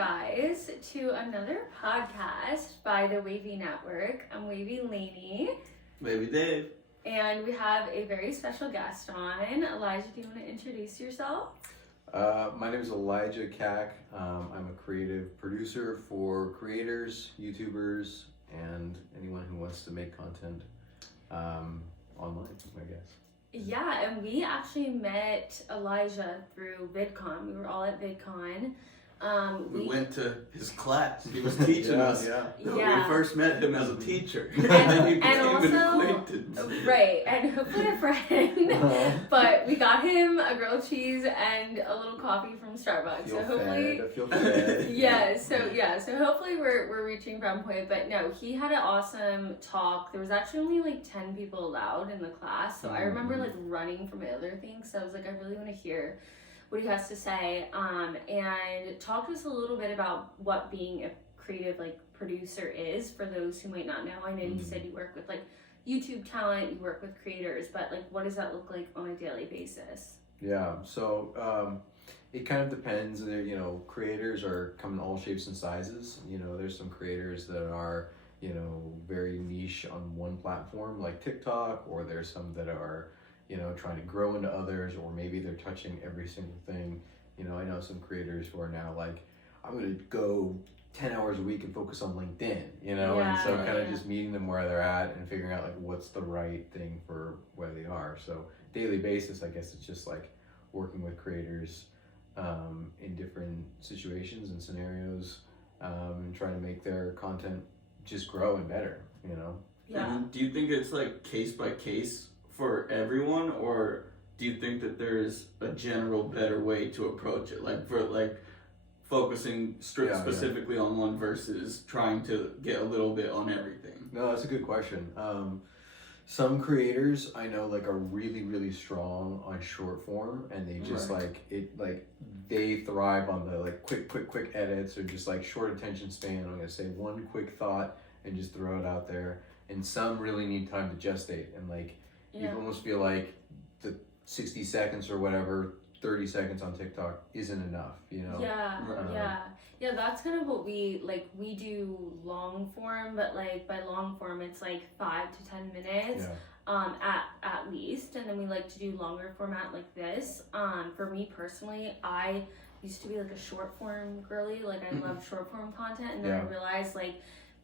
guys, to another podcast by the Wavey Network. I'm Wavey Laney. Wavey Dave. And we have a very special guest on. Elijah, do you want to introduce yourself? My name is Elijah Kaak. I'm a creative producer for creators, YouTubers, and anyone who wants to make content online, I guess. Yeah, and we actually met Elijah through VidCon. We were all at VidCon. We went to his class. He was teaching us. We first met him as a teacher. And then you and became an also, acquaintance. right, and hopefully a friend. But we got him a grilled cheese and a little coffee from Starbucks. Feel so hopefully, fed, I feel fed. So hopefully we're reaching Brown Point. But no, he had an awesome talk. There was actually only like 10 people allowed in the class. So I remember like running from my other things. So I was like, I really want to hear what he has to say, and talk to us a little bit about what being a creative like producer is for those who might not know. I know you said you work with like YouTube talent, you work with creators, but like what does that look like on a daily basis? Yeah, so it kind of depends. Creators come in all shapes and sizes. There's some creators that are, very niche on one platform like TikTok, or there's some that are trying to grow into others, or maybe they're touching every single thing. I know some creators who are now like, I'm going to go 10 hours a week and focus on LinkedIn, and so kind of just meeting them where they're at and figuring out like what's the right thing for where they are. So daily basis, I guess it's just like working with creators in different situations and scenarios, and trying to make their content just grow and better, Yeah. Do you think it's like case by case for everyone, or do you think that there's a general better way to approach it, like for like focusing specifically on one versus trying to get a little bit on everything? No, that's a good question. Some creators I know like are really, really strong on short form, and they just they thrive on the like quick edits, or just like short attention span. I'm gonna say one quick thought and just throw it out there. And some really need time to gestate, and like you almost feel like the 60 seconds or whatever, 30 seconds on TikTok isn't enough, Yeah, that's kind of what we do long form, but like by long form it's like 5 to 10 minutes at least, and then we like to do longer format like this. For me personally, I used to be like a short form girly, like I love short form content, and then I realized like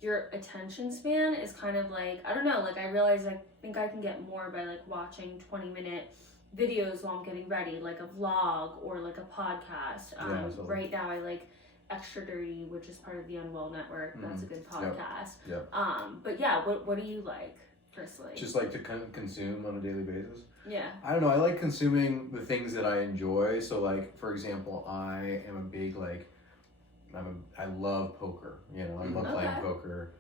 your attention span is kind of like, I don't know, like I realized I think I can get more by like watching 20-minute videos while I'm getting ready, like a vlog or like a podcast. Right now I like Extra Dirty, which is part of the Unwell Network. That's a good podcast. But yeah, what do you like personally? Just like to consume on a daily basis. Yeah. I don't know, I like consuming the things that I enjoy. So like, for example, I am a big I love poker. I love playing poker.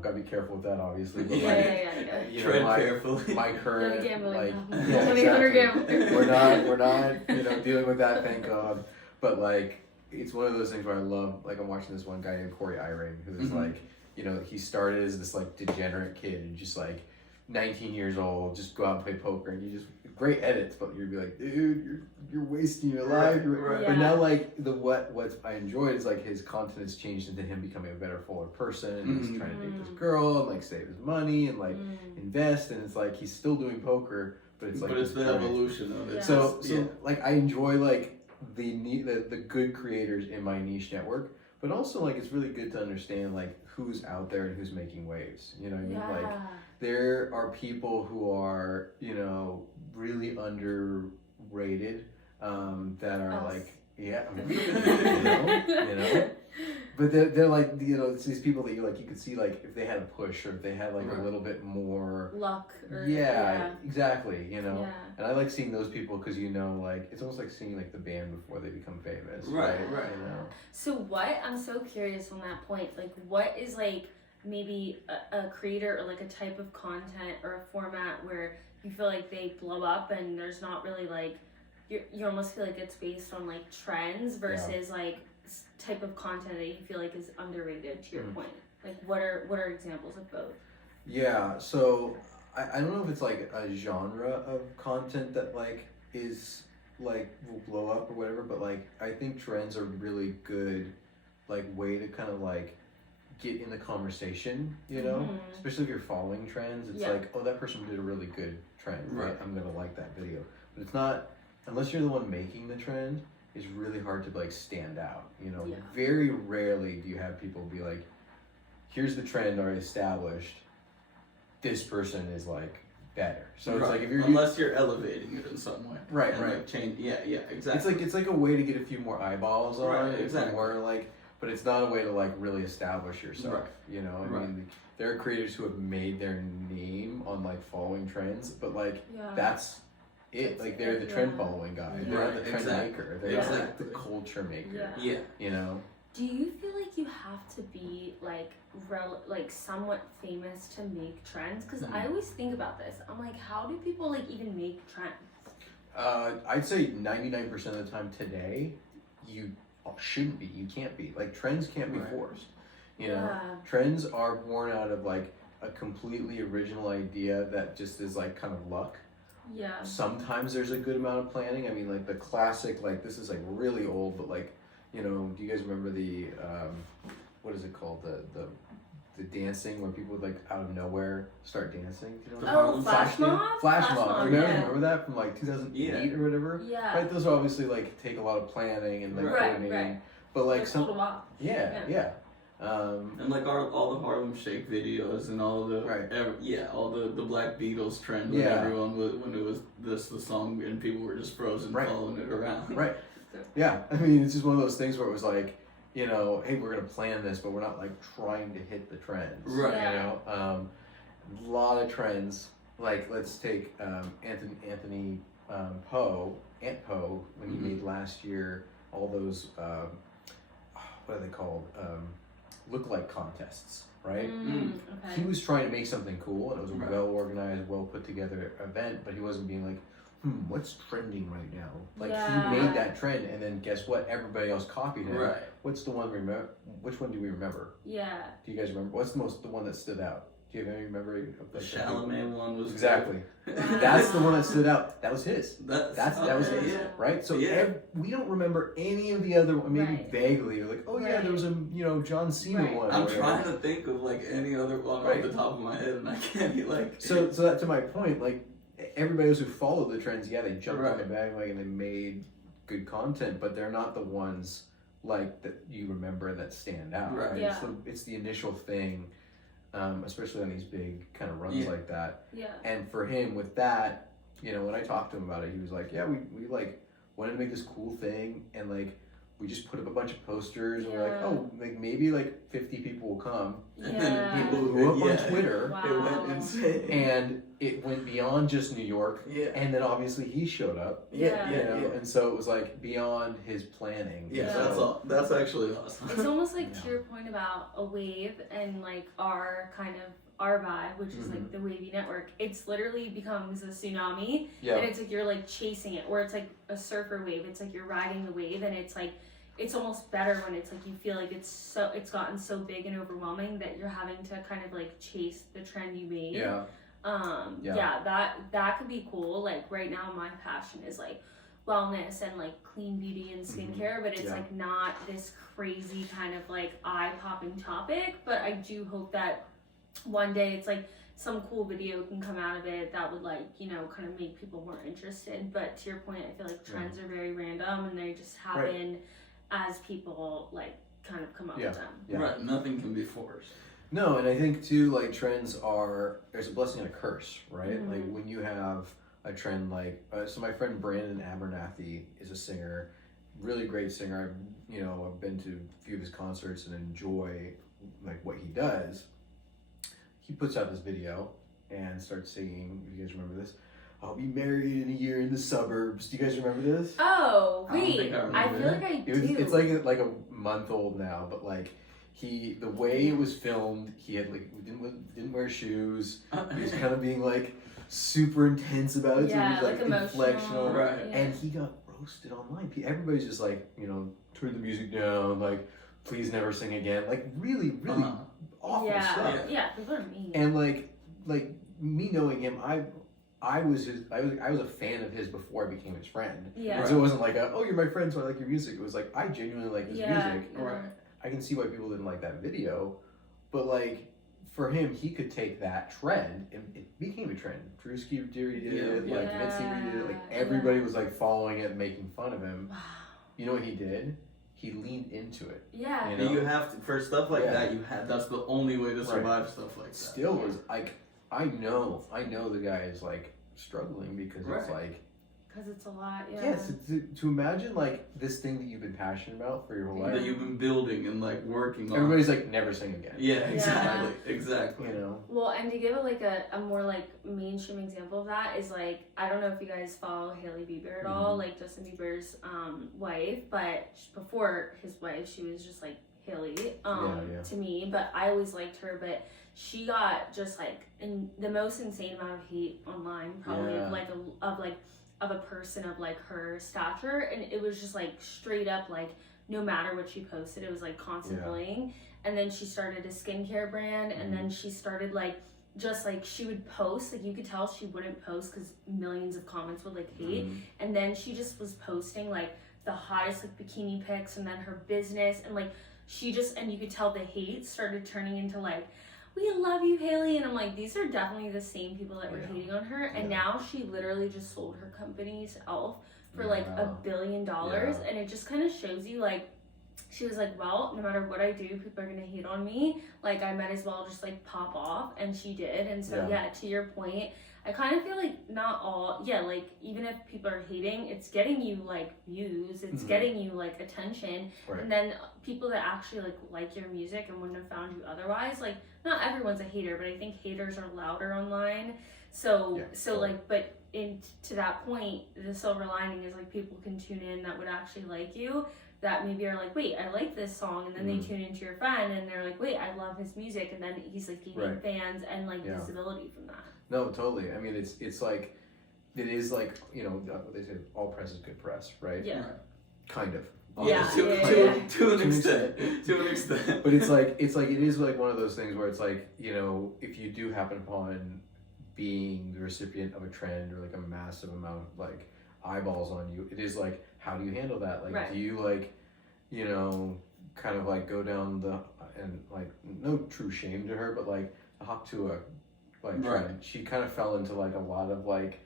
Gotta be careful with that, obviously. But Tread carefully. My current exactly. We're not dealing with that, thank God. But like, it's one of those things where I love. Like, I'm watching this one guy named Corey Iring, who's like, he started as this like degenerate kid, and just like 19 years old, just go out and play poker, and you just great edits, but you'd be like, dude, you're wasting your life. But now like what I enjoyed is like his content has changed into him becoming a better, fuller person, and he's trying to date this girl and like save his money and like invest, and it's like he's still doing poker, but it's like it's the evolution of it. So like I enjoy like the good creators in my niche network, but also like it's really good to understand like who's out there and who's making waves. You know what I mean? Like there are people who are really underrated that are like but they're like it's these people that you could see like if they had a push, or if they had like a little bit more luck or exactly and I like seeing those people because like it's almost like seeing like the band before they become famous, right. So I'm so curious on that point, like what is like maybe a creator or like a type of content or a format where you feel like they blow up and there's not really like you almost feel like it's based on like trends versus like type of content that you feel like is underrated, to your point? Like what are examples of both? Yeah, so I don't know if it's like a genre of content that like is like will blow up or whatever, but like I think trends are really good like way to kind of like get in the conversation, you know, especially if you're following trends. It's like, oh, that person did a really good trend, right? I'm gonna like that video. But it's not, unless you're the one making the trend, it's really hard to like stand out, you know. Very rarely do you have people be like, here's the trend already established, this person is like better. So it's like if you're unless you're elevating it in some way, right, like change, exactly. It's like a way to get a few more eyeballs on it, exactly. More like, but it's not a way to like really establish yourself, you know. I mean, there are creators who have made their name on like following trends, but like that's it. Like they're the trend following guy. They're not the trend maker. They're like the culture maker. You know. Do you feel like you have to be like somewhat famous to make trends? Because I always think about this. I'm like, how do people like even make trends? I'd say 99% of the time today, you shouldn't be. You can't be. Like trends can't be forced. You know, trends are born out of like a completely original idea that just is like kind of luck. Yeah. Sometimes there's a good amount of planning. I mean, like the classic, like this is like really old, but like, you know, do you guys remember the what is it called, the dancing when people would like out of nowhere start dancing? You know, flash mob. Remember that from like 2008 or whatever? Yeah. Right. Those obviously like take a lot of planning and like coordinating. But like some. And like all the Harlem Shake videos and all the all the Black Beatles trend when everyone was, when it was the song and people were just frozen following it around. Right. Yeah, I mean it's just one of those things where it was like, you know, hey, we're gonna plan this, but we're not like trying to hit the trends. Right. You know, a lot of trends. Like let's take Anthony Poe, Aunt Poe, when he made last year all those what are they called? Look-alike contests, right? Okay. He was trying to make something cool, and it was a well-organized, well-put-together event, but he wasn't being like, what's trending right now? Like, he made that trend, and then guess what? Everybody else copied him. Right. What's the one, which one do we remember? Yeah. Do you guys remember? What's the one that stood out? Do you have any memory of the Chalamet one was exactly. That's the one that stood out. That was his. That was his, right? So we don't remember any of the other one. Maybe vaguely, or like, there was a John Cena one. I'm trying to think of like any other one off the top of my head, and I can't like. So that to my point, like everybody else who followed the trends, they jumped on the bandwagon, they made good content, but they're not the ones like that you remember that stand out. Right. Yeah. It's the initial thing. Especially on these big kind of runs like that. Yeah. And for him with that, when I talked to him about it, he was like, we like wanted to make this cool thing, and like we just put up a bunch of posters, and we're like, oh, like maybe like 50 people will come. And then he blew up on Twitter. Wow. It went insane. And it went beyond just New York. Yeah. And then obviously he showed up. Yeah. And so it was like beyond his planning. Yeah, that's actually awesome. It's almost like to your point about a wave and like our vibe, which is like the Wavey Network. It's literally becomes a tsunami. Yeah. And it's like you're like chasing it, or it's like a surfer wave. It's like you're riding the wave, and it's like it's almost better when it's like you feel like it's gotten so big and overwhelming that you're having to kind of like chase the trend you made. That could be cool. Like right now my passion is like wellness and like clean beauty and skincare, but it's like not this crazy kind of like eye-popping topic. But I do hope that one day it's like some cool video can come out of it that would like, kind of make people more interested. But to your point, I feel like trends are very random and they just happen as people like kind of come up with them. Right, nothing can be forced. No, and I think too, like trends there's a blessing and a curse, right? Like when you have a trend like, so my friend Brandon Abernathy is a singer, really great singer. I've been to a few of his concerts and enjoy like what he does. He puts out this video and starts singing. You guys remember this? I'll be married in a year in the suburbs. Do you guys remember this? Oh, wait. I feel like I do. It's like a month old now, but like the way it was filmed, he had like didn't wear shoes. He was kind of being like super intense about it. Yeah, so he was like inflectional. Right. Yeah. And he got roasted online. Everybody's just like, turn the music down, like please never sing again. Like really awful stuff. Yeah, people are mean. And like me knowing him, I was a fan of his before I became his friend. Yeah. And so it wasn't like you're my friend, so I like your music. It was like I genuinely like his music. Right. I can see why people didn't like that video, but like for him, he could take that trend and it became a trend. Drewski redid it, like Mitzi redid it, like everybody was like following it and making fun of him. Wow. You know what he did? He leaned into it. Yeah. You know? You have to, for stuff like that, that's the only way to survive stuff like that. Still was like, I know the guy is like struggling because it's like, because it's a lot, Yes, to imagine like this thing that you've been passionate about for your whole life. That you've been building and like working on. Everybody's like, never sing again. Yeah, exactly. You know? Well, and to give it like a more like mainstream example of that is like, I don't know if you guys follow Hailey Bieber at all, like Justin Bieber's wife, but before his wife, she was just like Hailey to me, but I always liked her, but she got just like in the most insane amount of hate online, probably of a person of like her stature, and it was just like straight up like no matter what she posted, it was like constant bullying. And then she started a skincare brand, and then she started like just like she would post, like you could tell she wouldn't post because millions of comments would like hate, and then she just was posting like the hottest like bikini pics, and then her business, and like she just, and you could tell the hate started turning into like, we love you, Hailey. And I'm like, these are definitely the same people that were hating on her. And now she literally just sold her company to Elf for like $1 billion. And it just kind of shows you like, she was like, well, no matter what I do, people are going to hate on me. Like, I might as well just like pop off. And she did. And so, to your point, I kind of feel like not all, like even if people are hating, it's getting you like views, it's getting you like attention. And then people that actually like your music and wouldn't have found you otherwise, like not everyone's a hater, but I think haters are louder online. So like, but to that point, the silver lining is like people can tune in that would actually like you, that maybe are like, wait, I like this song, and then they tune into your friend and they're like, wait, I love his music, and then he's like gaining fans and like visibility from that. No, totally. I mean, it's like, it is like, you know, what they say, all press is good press, right? Yeah. Kind of. To an extent. But it is like one of those things where it's like, you know, if you do happen upon being the recipient of a trend or like a massive amount of like eyeballs on you, it is like, how do you handle that? Like, do you like, you know, kind of like go down and like, no true shame to her, but like hop to a trend. She kind of fell into like a lot of like,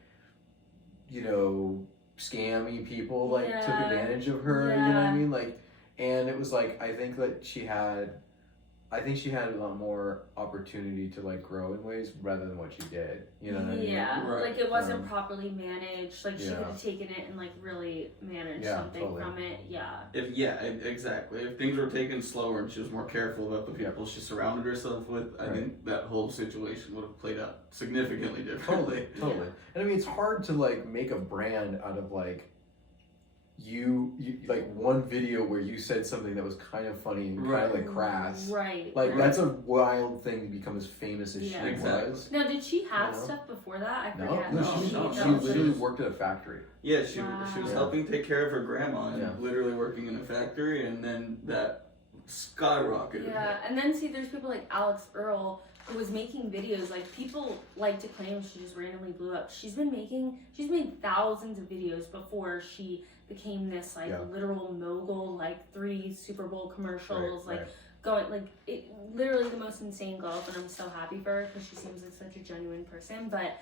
you know, scammy people like took advantage of her, you know what I mean? Like, and it was like, I think she had a lot more opportunity to like grow in ways rather than what she did, you know what I mean? Like it wasn't properly managed, like she could have taken it and like really managed something from it. Exactly. If things were taken slower and she was more careful about the people she surrounded herself with, I think that whole situation would have played out significantly differently. Totally. And I mean, it's hard to like make a brand out of like you like one video where you said something that was kind of funny and kind of like crass. That's a wild thing to become as famous as she was. Now, did she have stuff before that? I forget. No, she literally worked at a factory. Yeah, she was helping take care of her grandma and literally working in a factory, and then that skyrocketed. Yeah, and then see, there's people like Alex Earl who was making videos. Like, people like to claim she just randomly blew up. She's made thousands of videos before she became this like literal mogul, like 3 Super Bowl commercials, going like it, literally the most insane girl. And I'm so happy for her because she seems like such a genuine person. But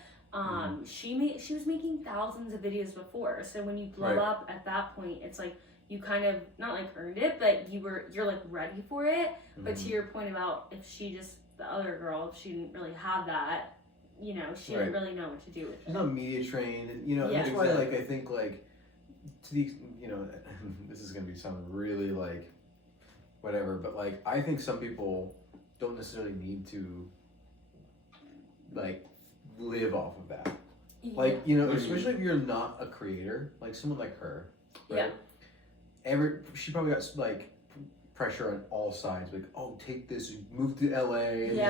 she was making thousands of videos before. So when you blow up at that point, it's like you kind of not like earned it, but you're like ready for it. But to your point about if she just the other girl, if she didn't really have that, you know, she didn't really know what to do with it. She's not media trained, and you know that's why like I think like to the, you know, this is gonna be sound really like whatever, but like I think some people don't necessarily need to like live off of that. Like, you know, especially if you're not a creator, like someone like her, right? She probably got like pressure on all sides, like, oh, take this, move to LA, and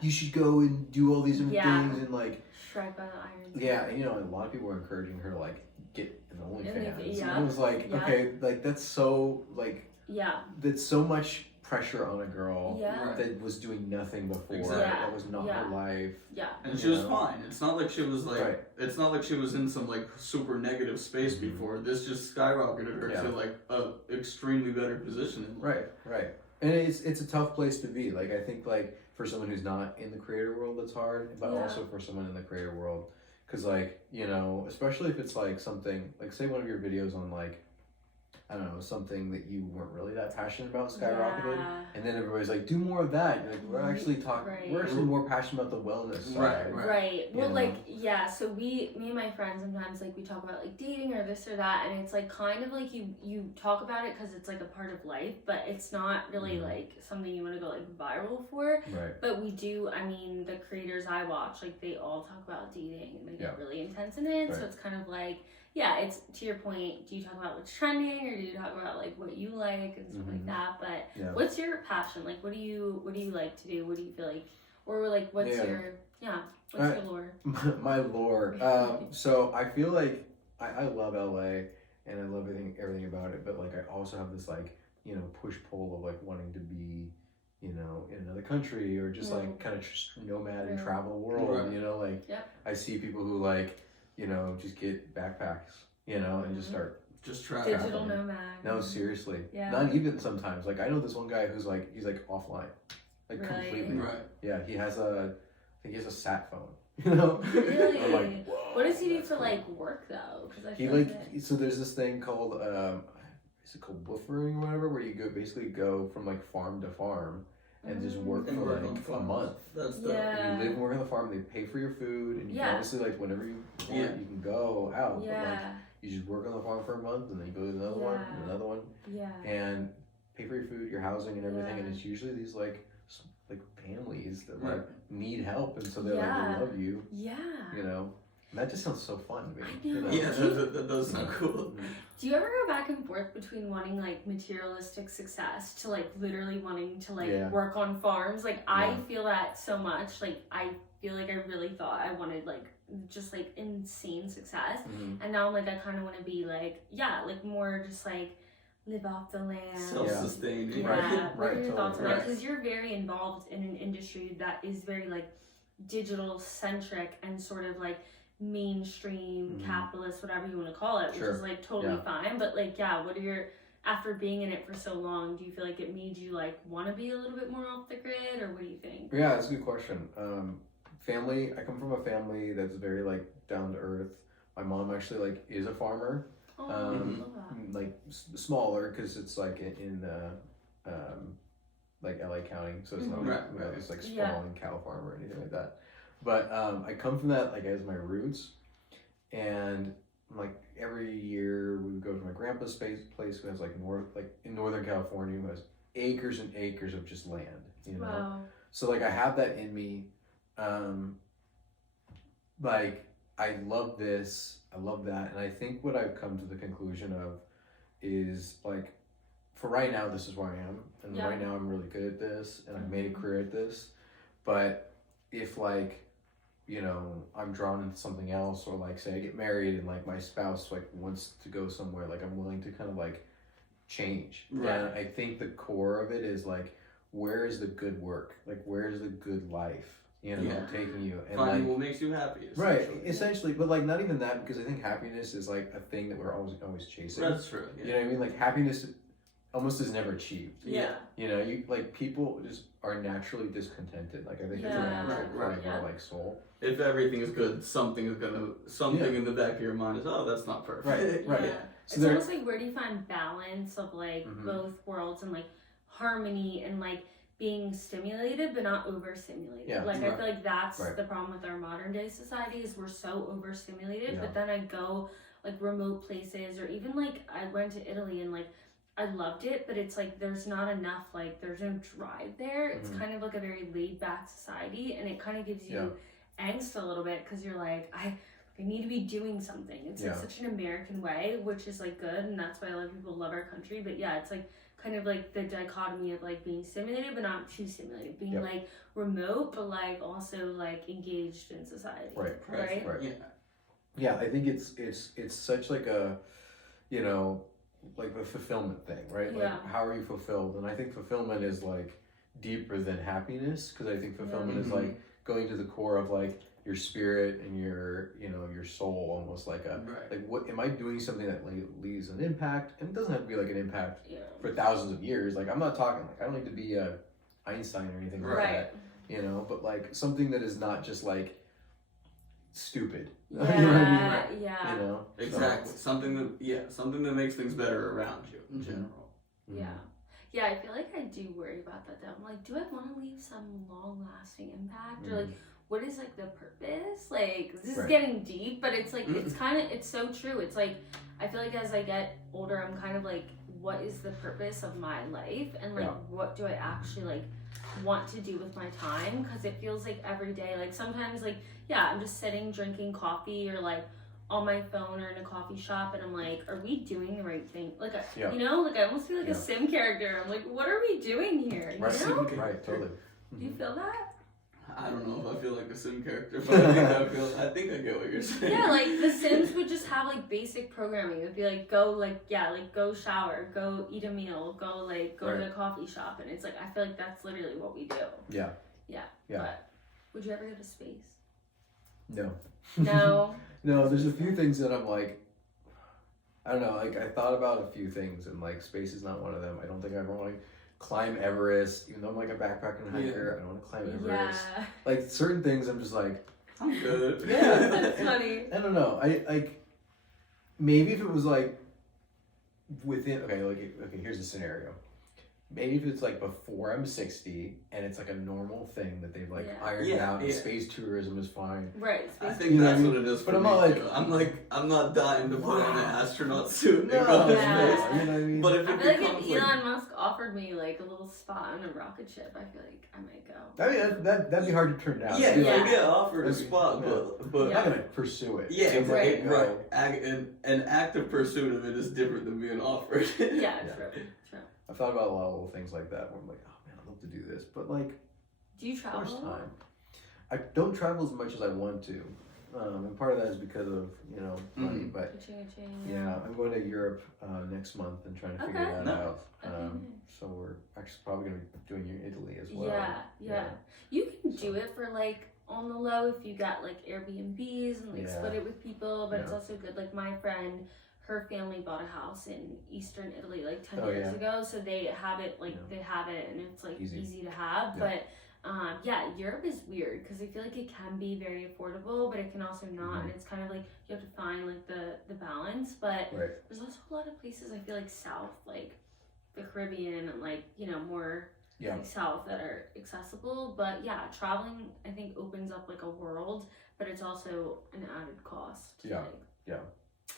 you should go and do all these different things, and like strike by the iron. Yeah, and you know, a lot of people were encouraging her to like get an OnlyFans. And it was like, okay, like that's so like that's so much pressure on a girl that was doing nothing before. That was not her life. And she was fine. It's not like she was like it's not like she was in some like super negative space before. This just skyrocketed her to like a extremely better position in life. Right. And it's a tough place to be. Like I think like for someone who's not in the creator world, it's hard, but also for someone in the creator world, because like, you know, especially if it's like something like, say one of your videos on like, I don't know, something that you weren't really that passionate about skyrocketed, and then everybody's like, do more of that. You're like, we're actually we're actually more passionate about the wellness side. Right. Well, like, yeah, so me and my friends sometimes, like, we talk about, like, dating or this or that, and it's, like, kind of, like, you talk about it because it's, like, a part of life, but it's not really, like, something you want to go, like, viral for. Right. But we do, I mean, the creators I watch, like, they all talk about dating, and they get really intense in it, so it's kind of, like, yeah, it's to your point. Do you talk about what's trending, or do you talk about like what you like and stuff like that? But what's your passion? Like, what do you like to do? What do you feel like, or like, what's your what's your lore? My lore. So I feel like I love LA and I love everything about it, but like I also have this like, you know, push pull of like wanting to be, you know, in another country or just like kind of just nomad and travel world. You know, like I see people who like, you know, just get backpacks, you know, and just start traveling. Digital nomad. No, seriously. Not even sometimes. Like I know this one guy who's like, he's like offline, like completely. Right. Yeah, he has I think he has a sat phone. You know. Really? I'm like, whoa, what does he do for like work though? Because I he like so there's this thing called is it called buffering or whatever, where you go from like farm to farm. And just work for like a month. That's you live and work on the farm. They pay for your food, and you can obviously like whenever you want, you can go out. But like you just work on the farm for a month, and then you go to another one, and another one. And pay for your food, your housing, and everything. And it's usually these like families that like need help, and so they're like they love you. You know. And that just sounds so fun to me. I know. Yeah, that does sound cool. Do you ever go back and forth between wanting like materialistic success to like literally wanting to like work on farms? Like I feel that so much. Like I feel like I really thought I wanted like just like insane success, and now I'm like I kind of want to be like like more just like live off the land, self-sustained. What are your thoughts on that? Because you're very involved in an industry that is very like digital centric and sort of like mainstream capitalist, whatever you want to call it, which is like totally fine. But like, what are your, after being in it for so long, do you feel like it made you like want to be a little bit more off the grid, or what do you think? Yeah, that's a good question. Family, I come from a family that's very like down to earth. My mom actually like is a farmer. Like smaller because it's like in like LA County, so it's not like it's like sprawling cow farm or anything like that. But I come from that like as my roots, and like every year we would go to my grandpa's place who has like in Northern California, who has acres and acres of just land, you know. So like I have that in me. Like I love this, I love that, and I think what I've come to the conclusion of is like, for right now, this is where I am, and right now I'm really good at this, and I've made a career at this. But if like, you know, I'm drawn into something else, or like say I get married and like my spouse like wants to go somewhere, like I'm willing to kind of like change. And I think the core of it is like, where is the good work? Like where is the good life? You know, taking you and finding like what makes you happy. Essentially, but like not even that, because I think happiness is like a thing that we're always chasing. That's true. You know what I mean? Like happiness almost is never achieved. You know, you like people just are naturally discontented. Like I think it's a natural part of our like soul. If everything is good, something in the back of your mind is, oh, that's not perfect. Right. So it's almost like, where do you find balance of like both worlds and like harmony and like being stimulated but not overstimulated? I feel like that's the problem with our modern day society, is we're so overstimulated. But then I go like remote places, or even like I went to Italy and like I loved it, but it's like there's not enough, like there's no drive there. It's kind of like a very laid back society, and it kind of gives you angst a little bit, because you're like, I need to be doing something. It's like such an American way, which is like good, and that's why a lot of people love our country. But it's like kind of like the dichotomy of like being stimulated but not too stimulated, being like remote but like also like engaged in society. Right. Yeah, I think it's such like a, you know, like the fulfillment thing, right? Like how are you fulfilled? And I think fulfillment is like deeper than happiness, because I think fulfillment is like going to the core of like, your spirit and your, you know, your soul, almost like a, like, what am I doing something that leaves an impact? And it doesn't have to be like an impact for thousands of years. Like, I'm not talking, like, I don't need to be a Einstein or anything like that, you know, but like something that is not just like stupid. You know what I mean? You know? Exactly. So, something that makes things better around you in general. Yeah, I feel like I do worry about that though. I'm like, do I want to leave some long-lasting impact? Or like, what is like the purpose? Like, this is getting deep, but it's like, it's so true. It's like, I feel like as I get older, I'm kind of like, what is the purpose of my life? And like, what do I actually like want to do with my time? Because it feels like every day, like sometimes like, I'm just sitting drinking coffee or like on my phone or in a coffee shop, and I'm like, are we doing the right thing? Like, you know, like I almost feel like a sim character. I'm like, what are we doing here? You know? Right, totally. Do you feel that? I don't know if I feel like a sim character, but I think I get what you're saying. Yeah, like the Sims would just have like basic programming. It would be like go go shower, go eat a meal, go to the coffee shop, and it's like I feel like that's literally what we do. Yeah. But would you ever go to space? No. No, there's a few things that I'm like, I don't know, like I thought about a few things, and like space is not one of them. I don't think I ever want to climb Everest, even though I'm like a backpacking hiker. I don't want to climb Everest. Like certain things I'm just like, I'm good. That's funny. I don't know. I like, maybe if it was like within, okay, here's the scenario. Maybe if it's like before I'm 60 and it's like a normal thing that they've like ironed out and space tourism is fine. Right. I think that's what it is for me. I'm not dying to put on an astronaut suit and go to space. You know what I mean? But if I feel like if Elon Musk offered me like a little spot on a rocket ship, I feel like I might go. I mean, that'd be hard to turn down. Offered a spot, but I'm not gonna pursue it. Yeah, right. An active pursuit of it is different than being offered. True. I've thought about a lot of little things like that where I'm like, oh man, I'd love to do this. But like, do you travel? First time. I don't travel as much as I want to. And part of that is because of, you know, money. But I'm going to Europe next month and trying to figure that out. So we're actually probably going to be doing it in Italy as well. Yeah. You can do it for like on the low if you got like Airbnbs and like split it with people. But it's also good. Like my friend, her family bought a house in Eastern Italy like 10 years ago, so they have it and it's like easy to have. But Europe is weird because I feel like it can be very affordable, but it can also not, and it's kind of like you have to find like the balance. But there's also a lot of places I feel like south, like the Caribbean and like, you know, more like south that are accessible. But traveling I think opens up like a world, but it's also an added cost.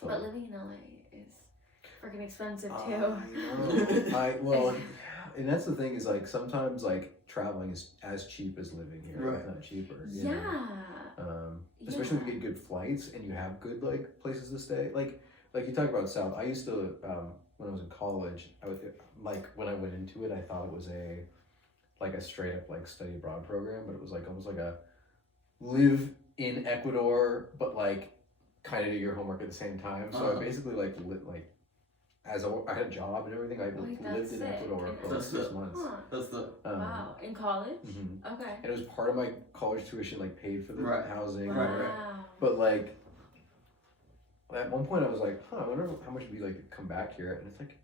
But living in LA is freaking expensive too. And that's the thing is like sometimes like traveling is as cheap as living here, if not cheaper. You know? Especially when you get good flights and you have good like places to stay. Like you talk about South. I used to when I was in college, I would like when I went into it, I thought it was a straight up like study abroad program, but it was like almost like a live in Ecuador, but like kind of do your homework at the same time. So I basically like I had a job and everything. I lived in Ecuador for 6 months. That's the wow. In college? Okay. And it was part of my college tuition, like paid for the housing. Wow. But like at one point I was like, I wonder how much it'd be like to come back here, and it's like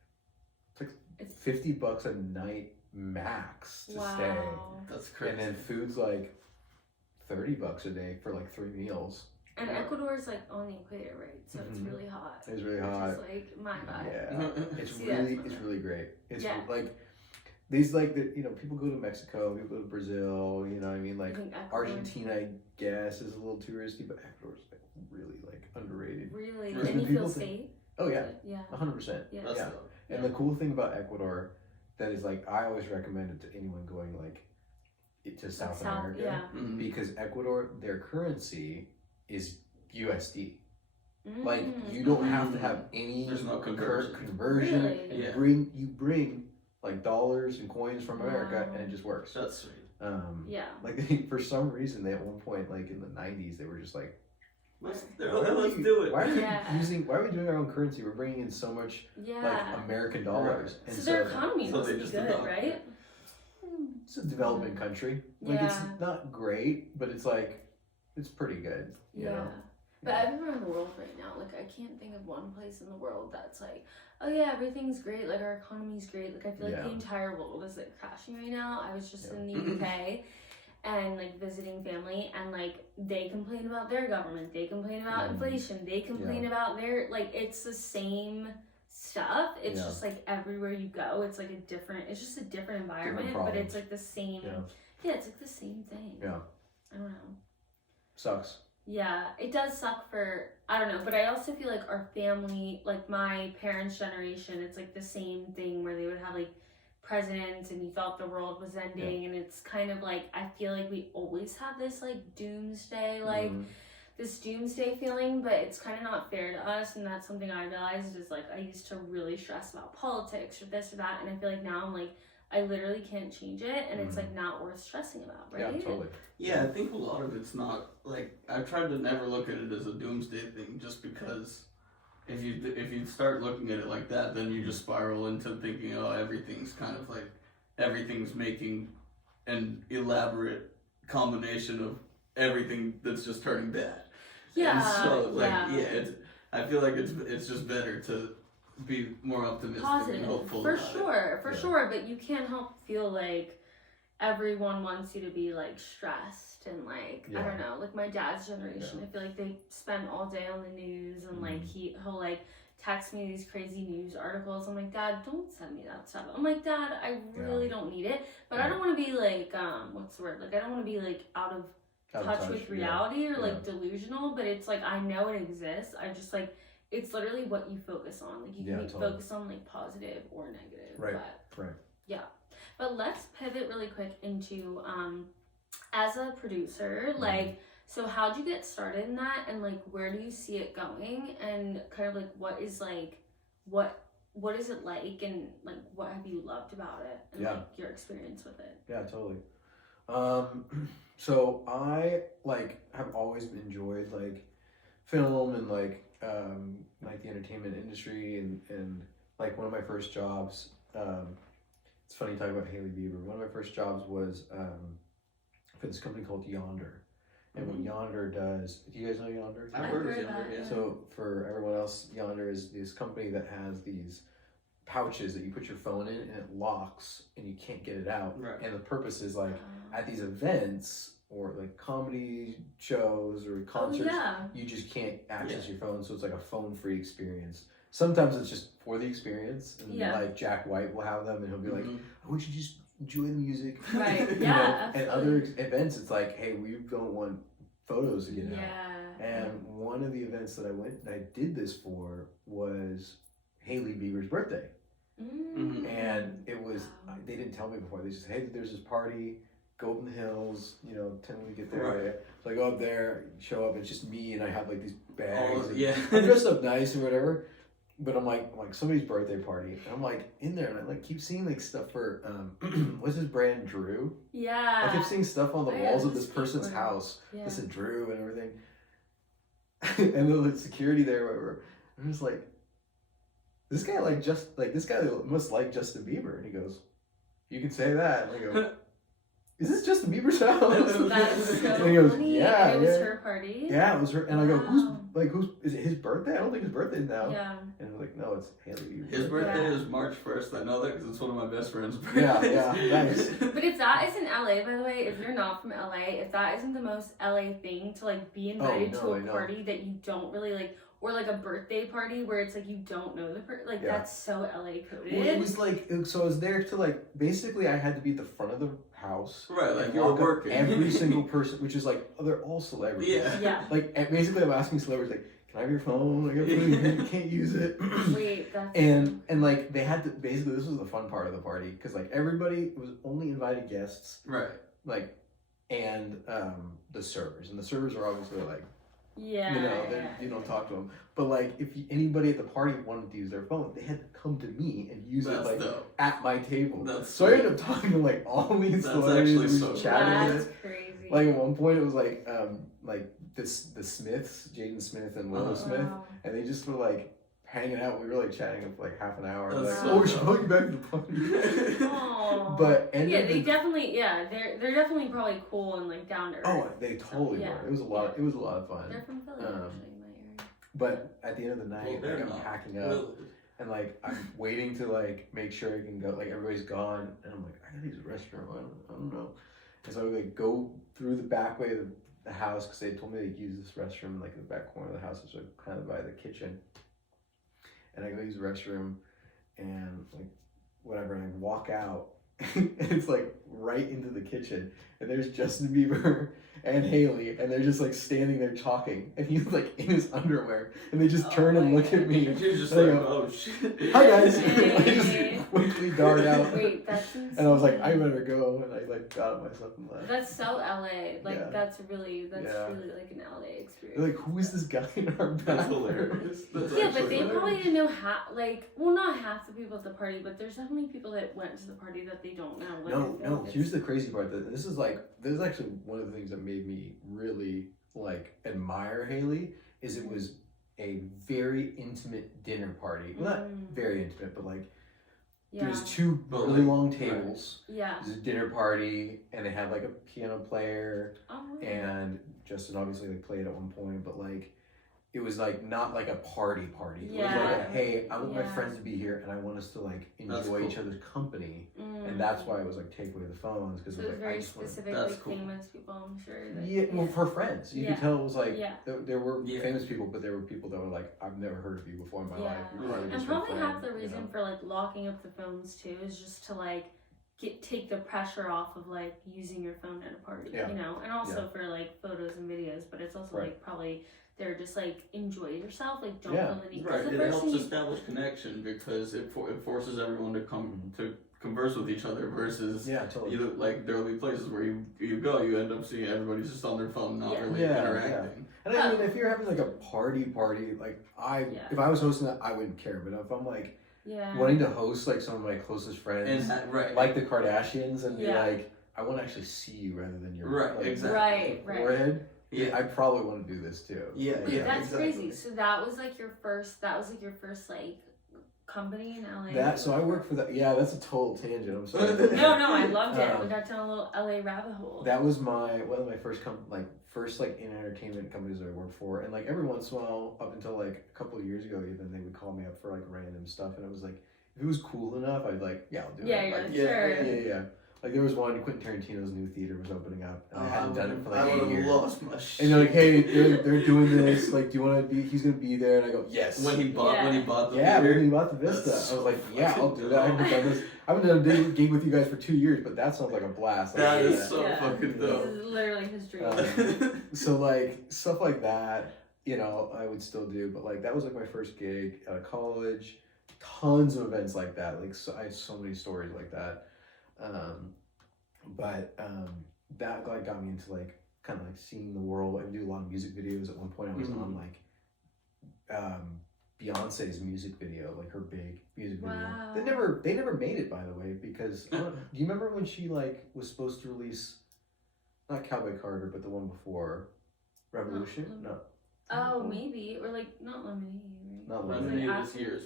$50 a night max to stay. That's crazy. And then food's like $30 a day for like 3 meals. And Ecuador is like on the equator, right? So it's really hot. It's really hot. It's like my vibe. Yeah, it's really great. It's like these like the, you know, people go to Mexico, people go to Brazil. You know what I mean? Like Argentina, I guess, is a little touristy, but Ecuador is like really like underrated. Really, and you feel safe? Oh yeah, 100%. Yeah. And the cool thing about Ecuador that is like I always recommend it to anyone going like to South America because Ecuador, their currency is USD. Like you don't have to have any conversion. Really? You bring like dollars and coins from America and it just works. That's sweet. Like for some reason they at one point like in the 90s they were just like let's do it. Why are we doing our own currency? We're bringing in so much like American dollars. And so their economy must be good, right? It's a developing country. Like it's not great, but it's like it's pretty good. You Yeah. know? But everywhere in the world right now, like I can't think of one place in the world that's like, oh yeah, everything's great, like our economy's great. Like I feel like the entire world is like crashing right now. I was just in the UK and like visiting family, and like they complain about their government, they complain about inflation, they complain about their, like it's the same stuff. It's just like everywhere you go, it's like a different, it's just a different environment, but it's like the same. Yeah, it's like the same thing. Yeah. I don't know. Sucks. Yeah, it does suck for, I don't know, but I also feel like our family, like my parents' generation, it's like the same thing where they would have like presidents and you thought the world was ending, and it's kind of like, I feel like we always have this like doomsday, like this doomsday feeling, but it's kind of not fair to us, and that's something I realized is like I used to really stress about politics or this or that, and I feel like now I'm like, I literally can't change it, and it's like not worth stressing about, right? Yeah, totally. Yeah, I think a lot of it's not like, I've tried to never look at it as a doomsday thing, just because if you start looking at it like that, then you just spiral into thinking, oh, everything's kind of like, everything's making an elaborate combination of everything that's just turning bad. Yeah. And so like I feel like it's just better to be more optimistic and hopeful for about sure, but you can't help feel like everyone wants you to be like stressed and like I don't know, like my dad's generation, I feel like they spend all day on the news, and like he'll like text me these crazy news articles. I'm like, Dad, don't send me that stuff. I'm like, Dad, I really don't need it, but I don't want to be like what's the word, like I don't want to be like out of touch with reality or like delusional, but it's like I know it exists. I just like, it's literally what you focus on. Like you can focus on like positive or negative. Right. But, yeah. But let's pivot really quick into as a producer, like, so how'd you get started in that, and like where do you see it going, and kind of like what is like what is it like, and like what have you loved about it, and like your experience with it? Yeah, totally. So I like have always enjoyed like film and like the entertainment industry, and like one of my first jobs, it's funny talking about Hailey Bieber. One of my first jobs was for this company called Yonder. And what Yonder does, do you guys know Yonder? I've heard of Yonder, yeah. So for everyone else, Yonder is this company that has these pouches that you put your phone in, and it locks and you can't get it out. Right. And the purpose is like at these events or like comedy shows or concerts, you just can't access your phone, so it's like a phone-free experience. Sometimes it's just for the experience, and like Jack White will have them, and he'll be like, I want you to just enjoy the music. Right, And other events, it's like, hey, we don't want photos to get out. And one of the events that I went and I did this for was Hailey Bieber's birthday. And it was, they didn't tell me before, they just, hey, there's this party, go up in the hills, 10 when we get there. So I go up there, show up, it's just me, and I have like these bags. I'm dressed up nice and whatever. But I'm like somebody's birthday party, and I'm like in there, and I like keep seeing like stuff for what's his brand, Drew? I kept seeing stuff on the walls of this person's house. This is Drew and everything. And then the security there, whatever. I'm just like, this guy must like Justin Bieber, and he goes, you can say that. And I go, is this Justin Bieber's house? That's so and he goes, funny. yeah, and it was her party. Yeah, it was her. And I go, who's is it his birthday? I don't think his birthday's now. And I'm like, no, it's Hailey Bieber. His birthday is March 1st. I know that because it's one of my best friend's birthdays. Nice. But if that is in LA, by the way, if you're not from LA, if that isn't the most LA thing to like be invited to a party that you don't really like, or like a birthday party where it's like you don't know the person, like that's so LA coded. Well, it was like, so I was there to like, basically I had to be at the front of the house. Right, like you were working. Every single person, which is like, they're all celebrities. Like, basically I'm asking celebrities, like, can I have your phone? Like, you can't use it. Wait, that's... And like, they had to, basically this was the fun part of the party, because like everybody was only invited guests. Right. Like, and the servers. And the servers are obviously like, you don't talk to them. But like, if anybody at the party wanted to use their phone, they had to come to me and use it like at my table. So I ended up talking to like all these celebrities, chatting with it. Crazy. Like at one point, it was like the Smiths, Jaden Smith and Willow Smith, and they just were like hanging out. We were like chatting for like half an hour. Like, so we should call you back to the party. Aww. But yeah, they definitely they're definitely probably cool and like down to earth. Oh, they totally were. It was a lot. It was a lot of fun. They're from Philly, actually, in my area. But at the end of the night, Well, like, I'm packing up. Really? And like I'm waiting to like make sure I can go. Like everybody's gone, and I'm like, I gotta use the restroom. I don't know. And so I would like go through the back way of the house because they told me to use this restroom like in the back corner of the house, which is kind of by the kitchen. And I go use the restroom, and like whatever, and I walk out, and it's like right into the kitchen, and there's Justin Bieber and Haley, and they're just like standing there talking, and he's like in his underwear, and they just turn and look at me. And you're just like, oh shit. Hi guys. Hey. I just quickly dart out. Wait, that's insane. And I was like, I better go, and I like got up myself and left. That's so LA. Like that's really like an LA experience. They're like, who is this guy in our That's bathroom? hilarious. That's Yeah, but they hilarious. probably didn't know not half the people at the party, but there's definitely people that went to the party that they don't know. Like, No. Here's the crazy part. This is actually one of the things that made me really like admire Haley. Is it was a very intimate dinner party. Well, not very intimate, but like there was two really long tables. Right. Yeah. It was a dinner party, and they had like a piano player, and Justin obviously like played at one point, but like it was like not like a party. It was like, hey, I want my friends to be here, and I want us to like enjoy each other's company, and that's why it was like take away the phones because so it was like very I just specific, wanted, like famous people. I'm sure. That, well, for friends, you could tell it was like there were Yeah. famous people, but there were people that were like, I've never heard of you before in my life. And probably half the reason for like locking up the phones too is just to like take the pressure off of like using your phone at a party, you know, and also for like photos and videos, but it's also like probably they're just like enjoy yourself, like don't feel the need. Right, it helps establish connection because it forces everyone to come to converse with each other versus you, like there will be places where you go, you end up seeing everybody's just on their phone, not really interacting. And I mean, if you're having like a party, like if I was hosting that, I wouldn't care. But if I'm like wanting to host like some of my closest friends, like the Kardashians, and be like, I want to actually see you rather than your forehead. Yeah, I probably want to do this too. That's crazy. So that was like your first like company in LA. So I worked for that. Yeah, that's a total tangent. I'm sorry. No, I loved it. We got down a little LA rabbit hole. That was one of my first in entertainment companies that I worked for, and like every once in a while, up until like a couple of years ago, even they would call me up for like random stuff, and I was like, if it was cool enough, I'd like, I'll do it. Sure. Like there was one, Quentin Tarantino's new theater was opening up, and I hadn't done it for like 8 years. Lost my shit. And they're like, hey, they're doing this. Like, do you want to be? He's gonna be there, and I go, yes. When he bought the theater? When he bought the Vista, I was like, I'll do that. I haven't done this. I haven't done a gig with you guys for 2 years, but that sounds like a blast. That is so fucking dope. This is literally his dream. So like stuff like that, you know, I would still do, but like that was like my first gig out of college. Tons of events like that. Like I have so many stories like that. But that like got me into like kind of like seeing the world. I would do a lot of music videos. At one point I was on like Beyonce's music video, like her big music video. Wow. They never made it, by the way, because do you remember when she like was supposed to release not Cowboy Carter, but the one before Revolution? No. Oh, maybe, or like not Lemonade. Right? Not Lemonade is years.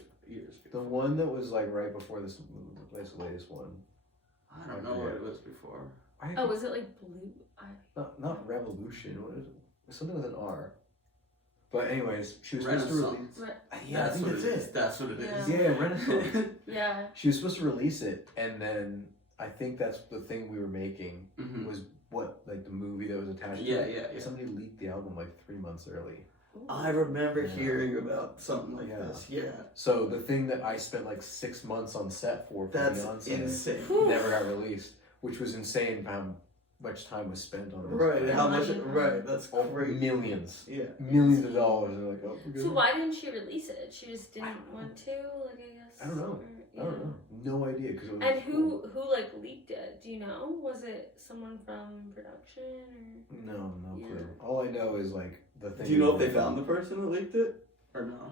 The one that was like right before this latest one. I don't know what it was before. Was it like Blue? Not Revolution. What is it? Something with an R. But anyways, she was supposed to release. That's what it is. That's what it is. Yeah, Renaissance. Yeah. She was supposed to release it, and then I think that's the thing we were making was what like the movie that was attached to it. Yeah. Somebody leaked the album like 3 months early. I remember hearing about something like this. Yeah. So the thing that I spent like 6 months on set for Beyonce insane. Never got released, which was insane. How much time was spent on this? Right. How much? Right. That's over millions. Yeah. Millions of dollars. They're like, oh. So why didn't she release it? She just didn't want to. Like I guess. I don't know. I don't know. No idea. And who like leaked it? Do you know? Was it someone from production or? No clue. All I know is like the thing. Do you know if they found the person that leaked it or no?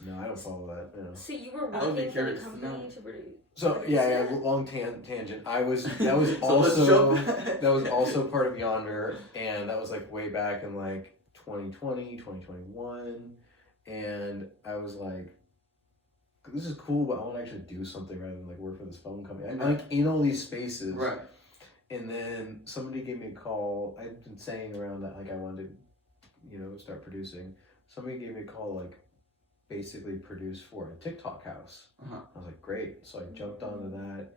No, I don't follow that. No. So you were working for the company to produce. So yeah, long tangent. That was also that was also part of Yonder, and that was like way back in like 2020, 2021, and I was like this is cool, but I want to actually do something rather than like work for this phone company. I'm like in all these spaces. Right. And then somebody gave me a call. I've been saying around that like I wanted to, start producing. Somebody gave me a call like basically produce for a TikTok house. I was like, great. So I jumped onto that.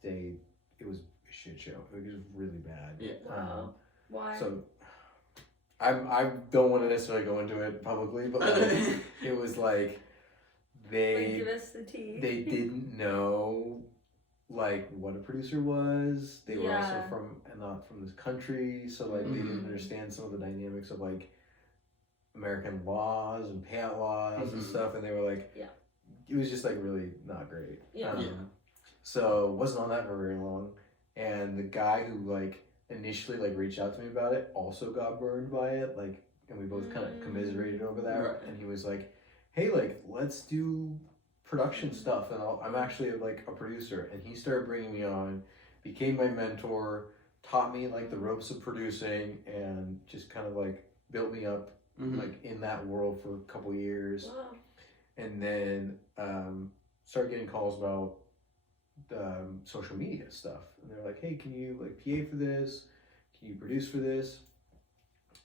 Today it was a shit show. It was really bad. Yeah. Wow. Why? So I don't want to necessarily go into it publicly, but like, it was like give us the tea. They didn't know like what a producer was. They were also not from this country, so like they didn't understand some of the dynamics of like American laws and payout laws and stuff, and they were like, it was just like really not great. So wasn't on that for very long, and the guy who like initially like reached out to me about it also got burned by it, like, and we both kind of commiserated over that, and he was like, hey, like, let's do production stuff, and I'm actually like a producer, and he started bringing me on, became my mentor, taught me like the ropes of producing, and just kind of like built me up like in that world for a couple years. Wow. And then started getting calls about social media stuff, and they're like, hey, can you like PA for this, can you produce for this?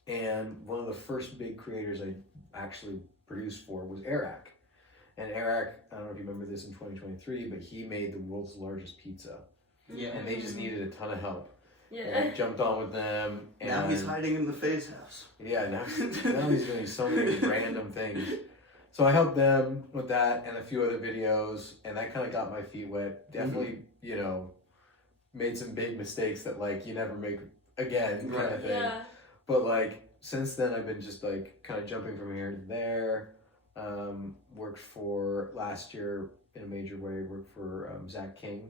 And one of the first big creators I actually produced for was Eric. And Eric, I don't know if you remember this in 2023, but he made the world's largest pizza. Yeah. And they just needed a ton of help. Yeah. And I jumped on with them. And now he's hiding in the Faye's house. Yeah, now he's doing so many random things. So I helped them with that and a few other videos, and that kind of got my feet wet. Definitely, made some big mistakes that like you never make again kind of thing. Yeah. But like since then, I've been just like kind of jumping from here to there. Worked for last year in a major way. Worked for Zach King,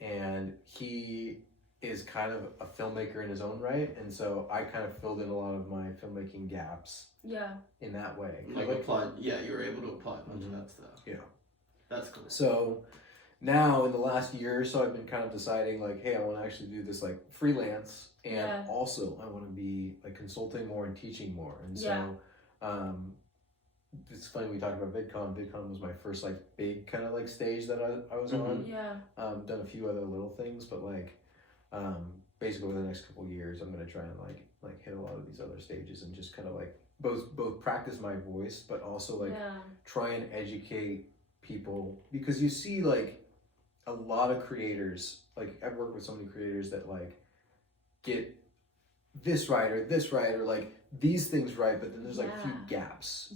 and he is kind of a filmmaker in his own right, and so I kind of filled in a lot of my filmmaking gaps. Yeah. In that way, like applied. Yeah, you were able to apply a bunch of that stuff. Yeah. That's cool. So now in the last year or so, I've been kind of deciding like, hey, I want to actually do this like freelance, and also I want to be like consulting more and teaching more, and so it's funny we talked about VidCon. VidCon was my first like big kind of like stage that I was on. Yeah. Done a few other little things, but like basically over the next couple of years, I'm gonna try and like hit a lot of these other stages and just kind of like both practice my voice, but also like try and educate people, because you see like a lot of creators, like I've worked with so many creators that like get this right or like these things right, but then there's like few gaps.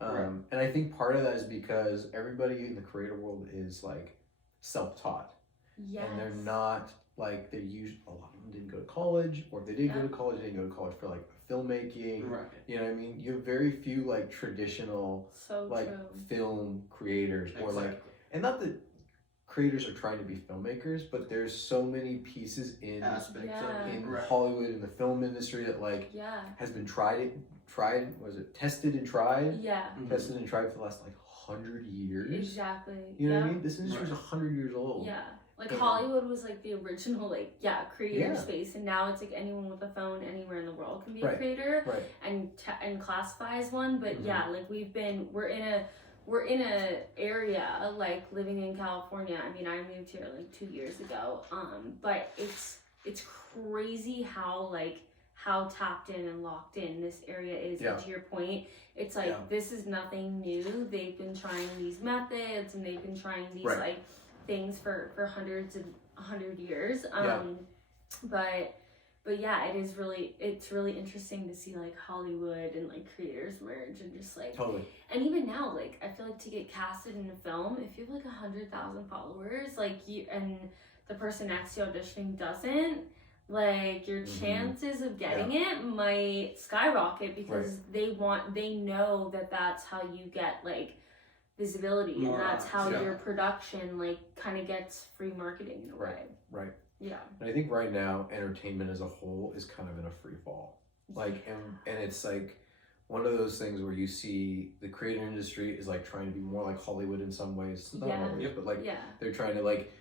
And I think part of that is because everybody in the creator world is like self-taught. And they're not like a lot of them didn't go to college, or if they did go to college, they didn't go to college for like filmmaking. You know what I mean? You have very few like traditional film creators or like, and not that creators are trying to be filmmakers, but there's so many pieces in Hollywood, in the film industry that like has been tested and tried for the last like 100 years. Exactly. You know what I mean? This industry is 100 years old. Like Hollywood was like the original creator space, and now it's like anyone with a phone anywhere in the world can be a creator and classify as one. But like we're in a area like living in California. I mean, I moved here like 2 years ago. But it's crazy how tapped in and locked in this area is. And to your point, it's like this is nothing new. They've been trying these methods, and they've been trying these like things for hundreds and 100 years. But yeah, it's really interesting to see like Hollywood and like creators merge, and just like and even now, like I feel like to get casted in a film, if you have like 100,000 followers, like you and the person next to you auditioning doesn't, like your chances of getting it might skyrocket, because they know that that's how you get like visibility, and that's how your production like kind of gets free marketing in a way. Yeah. And I think right now entertainment as a whole is kind of in a free fall. Like and it's like one of those things where you see the creator industry is like trying to be more like Hollywood in some ways. Not always, but like they're trying to like,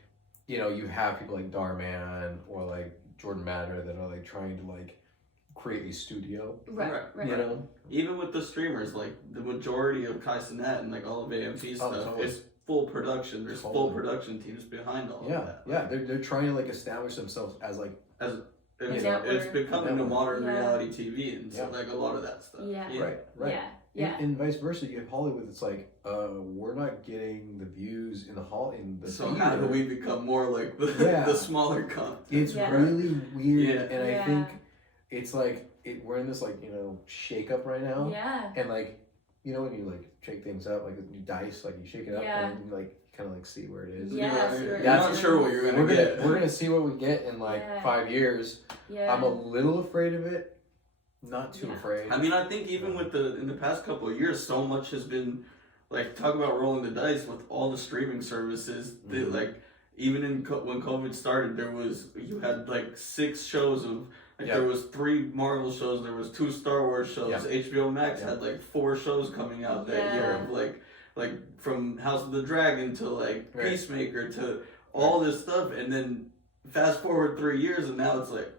you have people like Darman or like Jordan Matter that are like trying to like create a studio. Right. You know, even with the streamers, like the majority of Kai Cenat and like all of AMC stuff, totally. it's full production. There's full production teams behind all of that. Yeah, they're trying to like establish themselves as like it's becoming a modern reality TV and so like a lot of that stuff. Right. Yeah. And vice versa, you have Hollywood. It's like, we're not getting the views in the So theater. how do we become more like the smaller content? It's really weird, and I think it's like we're in this like shake up right now. Yeah. And like when you like shake things up, like you dice, like you shake it up, and then you like kind of like see where it is. You're not sure what you're gonna get. We're gonna see what we get in like 5 years. I'm a little afraid of it. Not too afraid. I mean, I think even with in the past couple of years, so much has been like talk about rolling the dice with all the streaming services. That, like even when COVID started, you had like 6 shows of there was 3 Marvel shows, there was 2 Star Wars shows. HBO Max had like 4 shows coming out that year of like from House of the Dragon to like Peacemaker to all this stuff, and then fast forward 3 years, and now it's like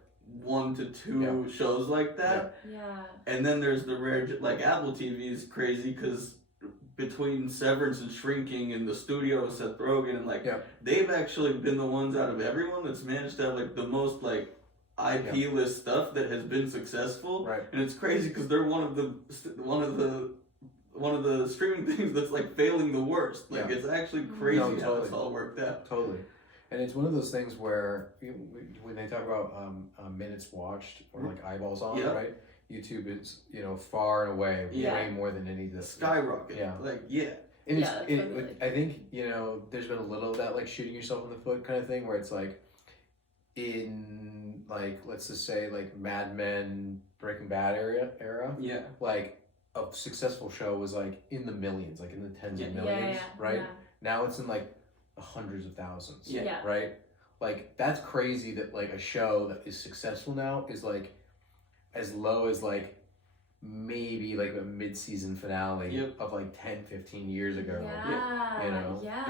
1 to 2 shows like that. And then there's the rare, like Apple TV is crazy because between Severance and Shrinking and the studio with Seth Rogen and like they've actually been the ones out of everyone that's managed to have like the most like IP list stuff that has been successful. And it's crazy because they're one of the streaming things that's like failing the worst. Like it's actually crazy how it's all worked out. Totally. And it's one of those things where when they talk about minutes watched or like eyeballs on, right? YouTube is far and away way more than any of this. Skyrocket. And I think there's been a little of that like shooting yourself in the foot kind of thing where it's like in like let's just say like Mad Men, Breaking Bad era. Like a successful show was like in the millions, like in the tens of millions, right? Now it's in like hundreds of thousands, right? Like that's crazy that like a show that is successful now is like as low as like maybe like a mid-season finale of like 10-15 years ago.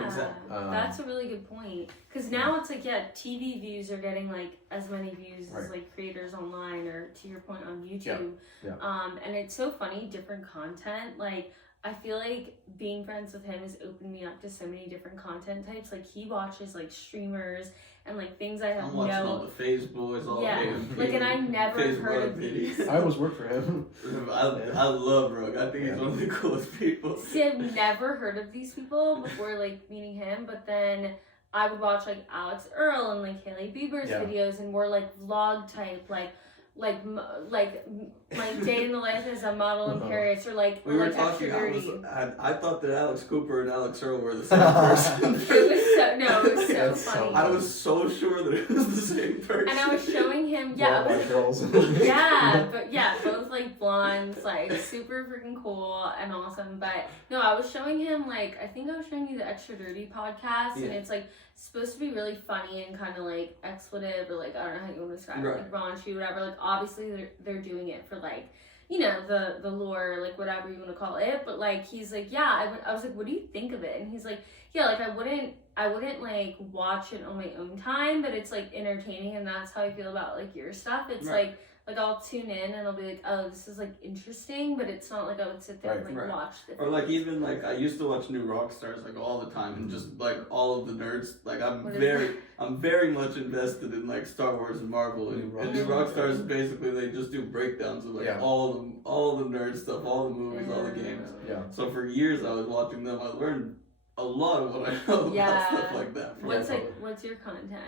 Exactly. That's a really good point because now it's like TV views are getting like as many views as like creators online or to your point on YouTube. And it's so funny, different content. Like I feel like being friends with him has opened me up to so many different content types. Like he watches like streamers and like things I have I'm watching all the Phase Boys, all like, and I never heard of these. I always work for him. I love Rogue. I think he's one of the coolest people. See, I've never heard of these people before like meeting him, but then I would watch like Alex Earl and like Haley Bieber's videos and more like vlog type, like my day in the life as a model in Paris, or like we were like talking. I thought that Alex Cooper and Alex Earl were the same person. It was so funny. I was so sure that it was the same person. And I was showing him, girls. Both like blondes, like super freaking cool and awesome. But no, I was showing him like I think I was showing you the Extra Dirty podcast, and it's like supposed to be really funny and kind of like expletive or like I don't know how you want to describe it, like raunchy, whatever. Like obviously they're doing it for like the lore, like whatever you want to call it. But like he's like I was like, what do you think of it? And he's like, like I wouldn't like watch it on my own time, but it's like entertaining, and that's how I feel about like your stuff. It's like I'll tune in and I'll be like, oh, this is like interesting, but it's not like I would sit there and like watch the or like even like I used to watch New Rockstars like all the time, and just like all of the nerds, like I'm very much invested in like Star Wars and Marvel, and New Rockstars basically they just do breakdowns of like all the nerd stuff, all the movies, all the games. So for years I was watching them. I learned a lot of what I know about stuff like that. What's your content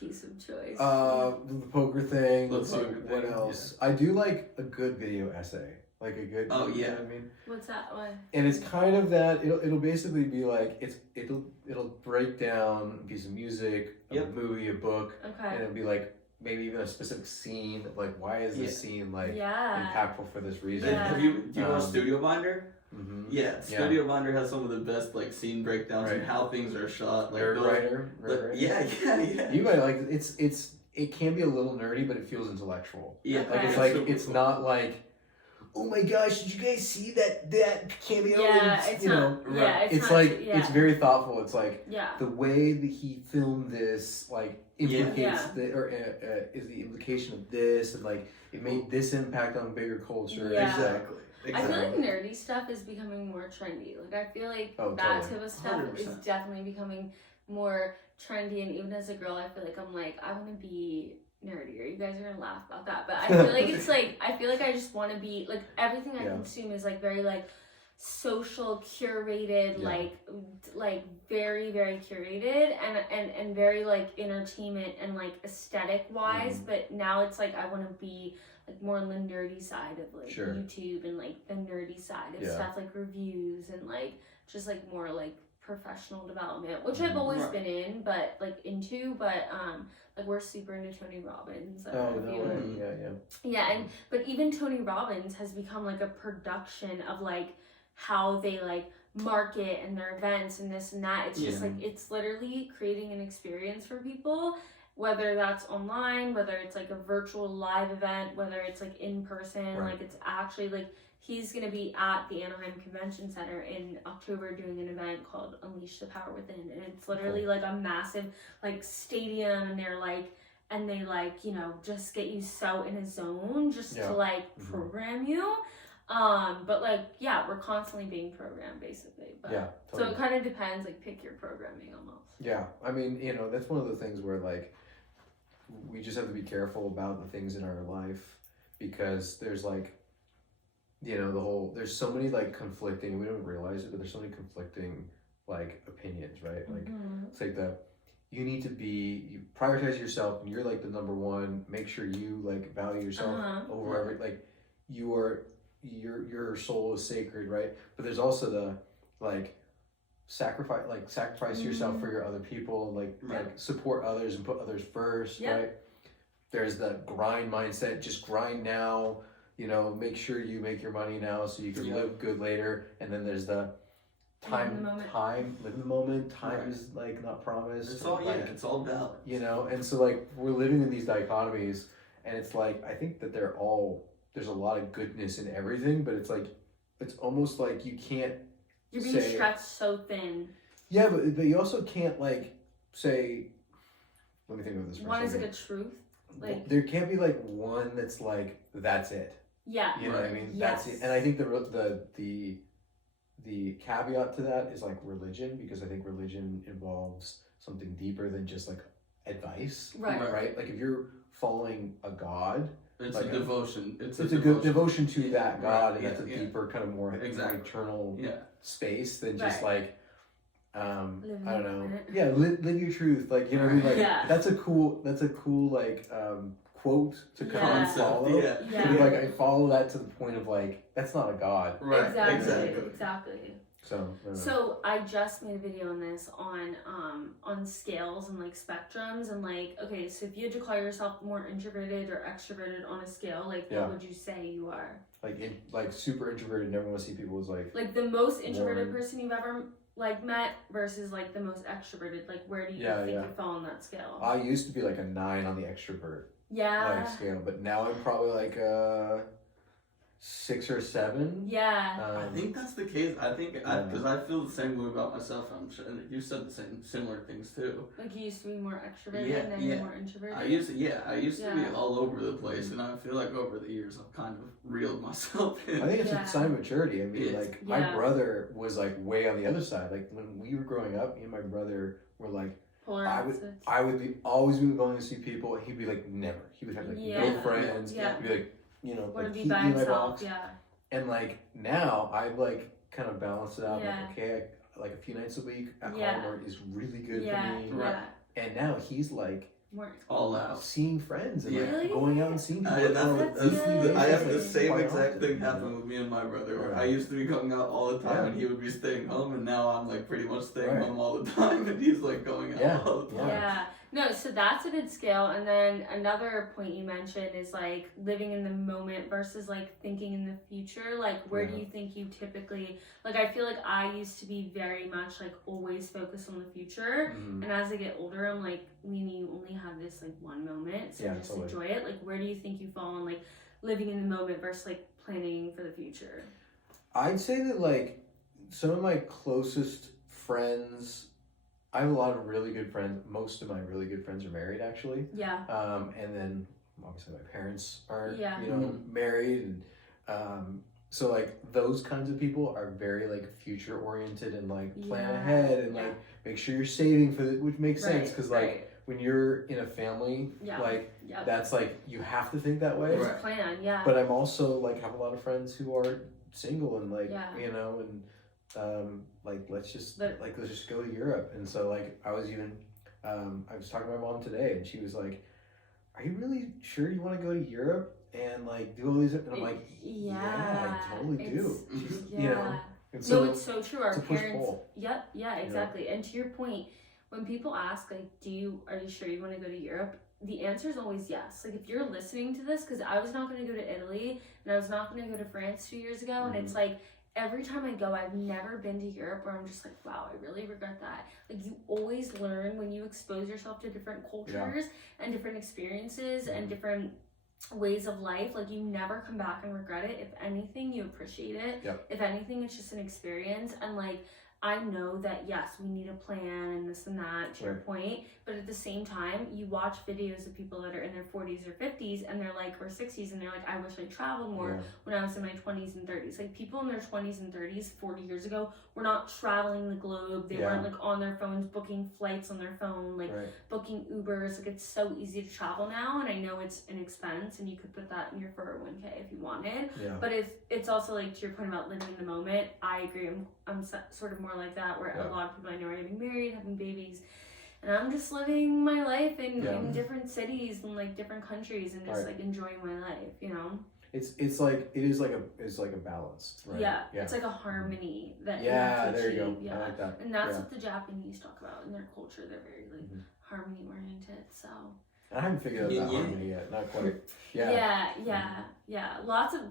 piece of choice? The poker thing. What else? I do like a good video essay, like a good. Oh yeah. You know what I mean? What's that one? And it's kind of that. It'll basically be like it'll break down a piece of music, a movie, a book, and it'll be like maybe even a specific scene. Like why is this scene like impactful for this reason? Do you know Studio Binder? Mm-hmm. Yeah, Studio Binder has some of the best like scene breakdowns and how things are shot. Like Writer. Yeah. You might like it can be a little nerdy, but it feels intellectual. Yeah, like it's like it's not like oh my gosh, did you guys see that cameo? Yeah, and, it's not. Yeah, it's like it's very thoughtful. It's like the way that he filmed this, like implicates is the implication of this, and like it made this impact on bigger culture. Yeah. Exactly. I feel like nerdy stuff is becoming more trendy. Like I feel like that type of stuff 100%. is definitely becoming more trendy. And even as a girl, I feel like I'm like, I want to be nerdier. You guys are gonna laugh about that, but I feel like it's like I feel like I just want to be like everything I consume is like very like social curated, like very very curated and very like entertainment and like aesthetic wise. But now it's like I want to be like more on the nerdy side of like YouTube and like the nerdy side of stuff like reviews and like just like more like professional development, which I've always been in, but like like we're super into Tony Robbins. But even Tony Robbins has become like a production of like how they like market and their events and this and that. It's just like it's literally creating an experience for people, whether that's online, whether it's like a virtual live event, whether it's like in person, like it's actually like he's going to be at the Anaheim Convention Center in October doing an event called Unleash the Power Within. And it's literally like a massive like stadium, and they like, you know, just get you so in a zone just to like program you. But like, we're constantly being programmed basically. But totally. So it kind of depends, like pick your programming almost. Yeah. I mean, you know, that's one of the things where like, we just have to be careful about the things in our life, because there's like, you know, there's so many like conflicting, we don't realize it, but there's so many conflicting like opinions, right? Like it's like you need to you prioritize yourself, and you're like the number one, make sure you like value yourself over every, like your soul is sacred, right? But there's also the like sacrifice yourself for your other people, like support others and put others first, right? There's the grind mindset, just grind now, you know, make sure you make your money now so you can live good later. And then there's the live in the moment. Time is like not promised. It's all like, it's all balance. You know, and so like we're living in these dichotomies, and it's like I think that there's a lot of goodness in everything, but it's like it's almost like you can't. You're being stretched so thin. Yeah, but you also can't like say. Let me think of this. One is like a truth. Like there can't be like one that's like that's it. Yeah. You know what I mean? Yes. That's it. And I think the caveat to that is like religion, because I think religion involves something deeper than just like advice. Right? Like if you're following a god, it's like a devotion. It's a good devotion to that god, and that's a deeper kind of more eternal space than just like I don't know. Yeah, live your truth. Like, you know what I mean? Like that's a cool like quote to kind of follow. Like I follow that to the point of like that's not a god. Right. Exactly. So I just made a video on this on scales and like spectrums, and like, okay, so if you had to call yourself more introverted or extroverted on a scale, like what would you say you are? Like super introverted, never want to see people, is like the most introverted person you've ever like met versus like the most extroverted. Like where do you think you fall on that scale? I used to be like a 9 on the extrovert like scale, but now I'm probably like 6 or 7. I think that's the case. I think because I feel the same way about myself. I'm sure, and you said the similar things too. Like you used to be more extroverted, and then you're more introverted. I used to be all over the place, and I feel like over the years I've kind of reeled myself in. I think it's a sign of maturity. I mean, my brother was like way on the other side. Like when we were growing up, me and my brother were like. I would always be going to see people, and he'd be like, never. He would have like no friends. He'd be like, you know, want like to be by himself. And like now, I've like kind of balanced it out. Like, okay, like a few nights a week at home is really good for me. And now he's like all out, seeing friends and like going out and seeing people. I have the same exact thing happen with me and my brother. Where I used to be going out all the time, and he would be staying home, and now I'm like pretty much staying home all the time, and he's like going out all the time. No, so that's a good scale. And then another point you mentioned is like living in the moment versus like thinking in the future. Like where do you think you typically, like I feel like I used to be very much like always focused on the future. And as I get older, I'm like, you only have this like one moment, so just enjoy it. Like where do you think you fall on like living in the moment versus like planning for the future? I'd say that like some of my closest friends, I have a lot of really good friends. Most of my really good friends are married, actually. Yeah. And then obviously my parents aren't, Yeah. you know, married, and so like those kinds of people are very like future oriented and like plan ahead and like make sure you're saving for it, which makes sense because like when you're in a family, like that's like you have to think that way. There's a plan, But I'm also like have a lot of friends who are single and like you know, and like let's just go to Europe. And so like I was talking to my mom today, and she was like, "Are you really sure you want to go to Europe and like do all these?" And I'm like, "Yeah, I totally do." You know. And so no, it's so true. Our parents. Yep. Yeah. Exactly. You know? And to your point, when people ask like, are you sure you want to go to Europe? The answer is always yes. Like if you're listening to this, because I was not going to go to Italy and I was not going to go to France 2 years ago, and it's like every time I go, I've never been to Europe where I'm just like, wow, I really regret that. Like you always learn when you expose yourself to different cultures and different experiences and different ways of life. Like you never come back and regret it. If anything, you appreciate it. If anything, it's just an experience. And like I know that yes, we need a plan and this and that, to your point, but at the same time, you watch videos of people that are in their 40s or 50s and they're like, or 60s, and they're like, I wish I traveled more when I was in my 20s and 30s. Like people in their 20s and 30s 40 years ago were not traveling the globe. They weren't like on their phones booking flights on their phone, like booking Ubers. Like it's so easy to travel now, and I know it's an expense and you could put that in your 401k if you wanted, but it's also like to your point about living in the moment. I agree. I'm sort of more like that, where a lot of people I know are getting married, having babies, and I'm just living my life in different cities and like different countries and just like enjoying my life, you know. It's like a balance, right? It's like a harmony that you have to achieve. There you go. I like that. And that's what the Japanese talk about in their culture. They're very like harmony oriented. So I haven't figured out that harmony yet. Not quite. Lots of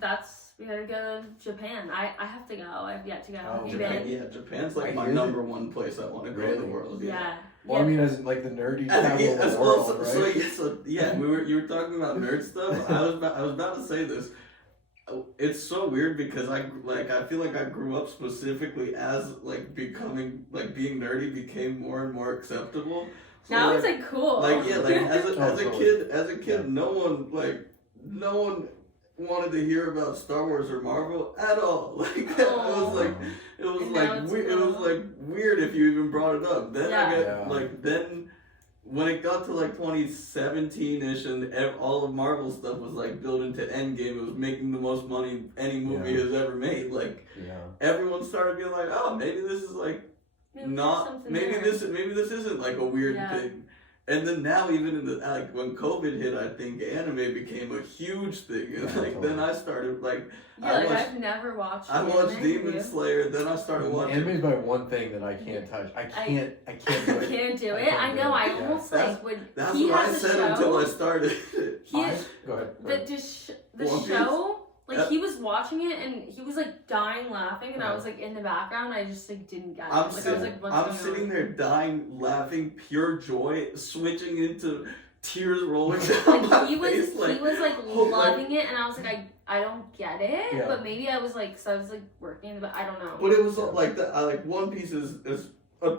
we gotta go to Japan. I have to go. I've yet to go. Have you been? Yeah, Japan's like my number one place I want to go in the world. Well, I mean, as like the nerdy travel of the world, right? So you were talking about nerd stuff. I was about to say this. It's so weird because I feel like I grew up specifically as like becoming like being nerdy became more and more acceptable. So now it's like cool. Like as a kid, no one wanted to hear about Star Wars or Marvel at all. Like it was like weird if you even brought it up. Then then when it got to like 2017ish and all of Marvel stuff was like built into Endgame, it was making the most money any movie has ever made. Like everyone started being like, oh, maybe this is like maybe this isn't like a weird thing. And then now, even in the like when COVID hit, I think anime became a huge thing. And then I started like I've never watched. I watched Demon Slayer. Then I started watching. Anime is my one thing that I can't touch. I can't do it. Can't do it. I know. I almost like would. That's what I said until I started. Go ahead. The show. Like he was watching it and he was like dying laughing, and I was like in the background. I just like didn't get it. I'm sitting there dying laughing, pure joy, switching into tears rolling down my face. He was like loving it, and I was like, I don't get it, but maybe I was like, so I was like working, but I don't know. But it was like that. Like One Piece is a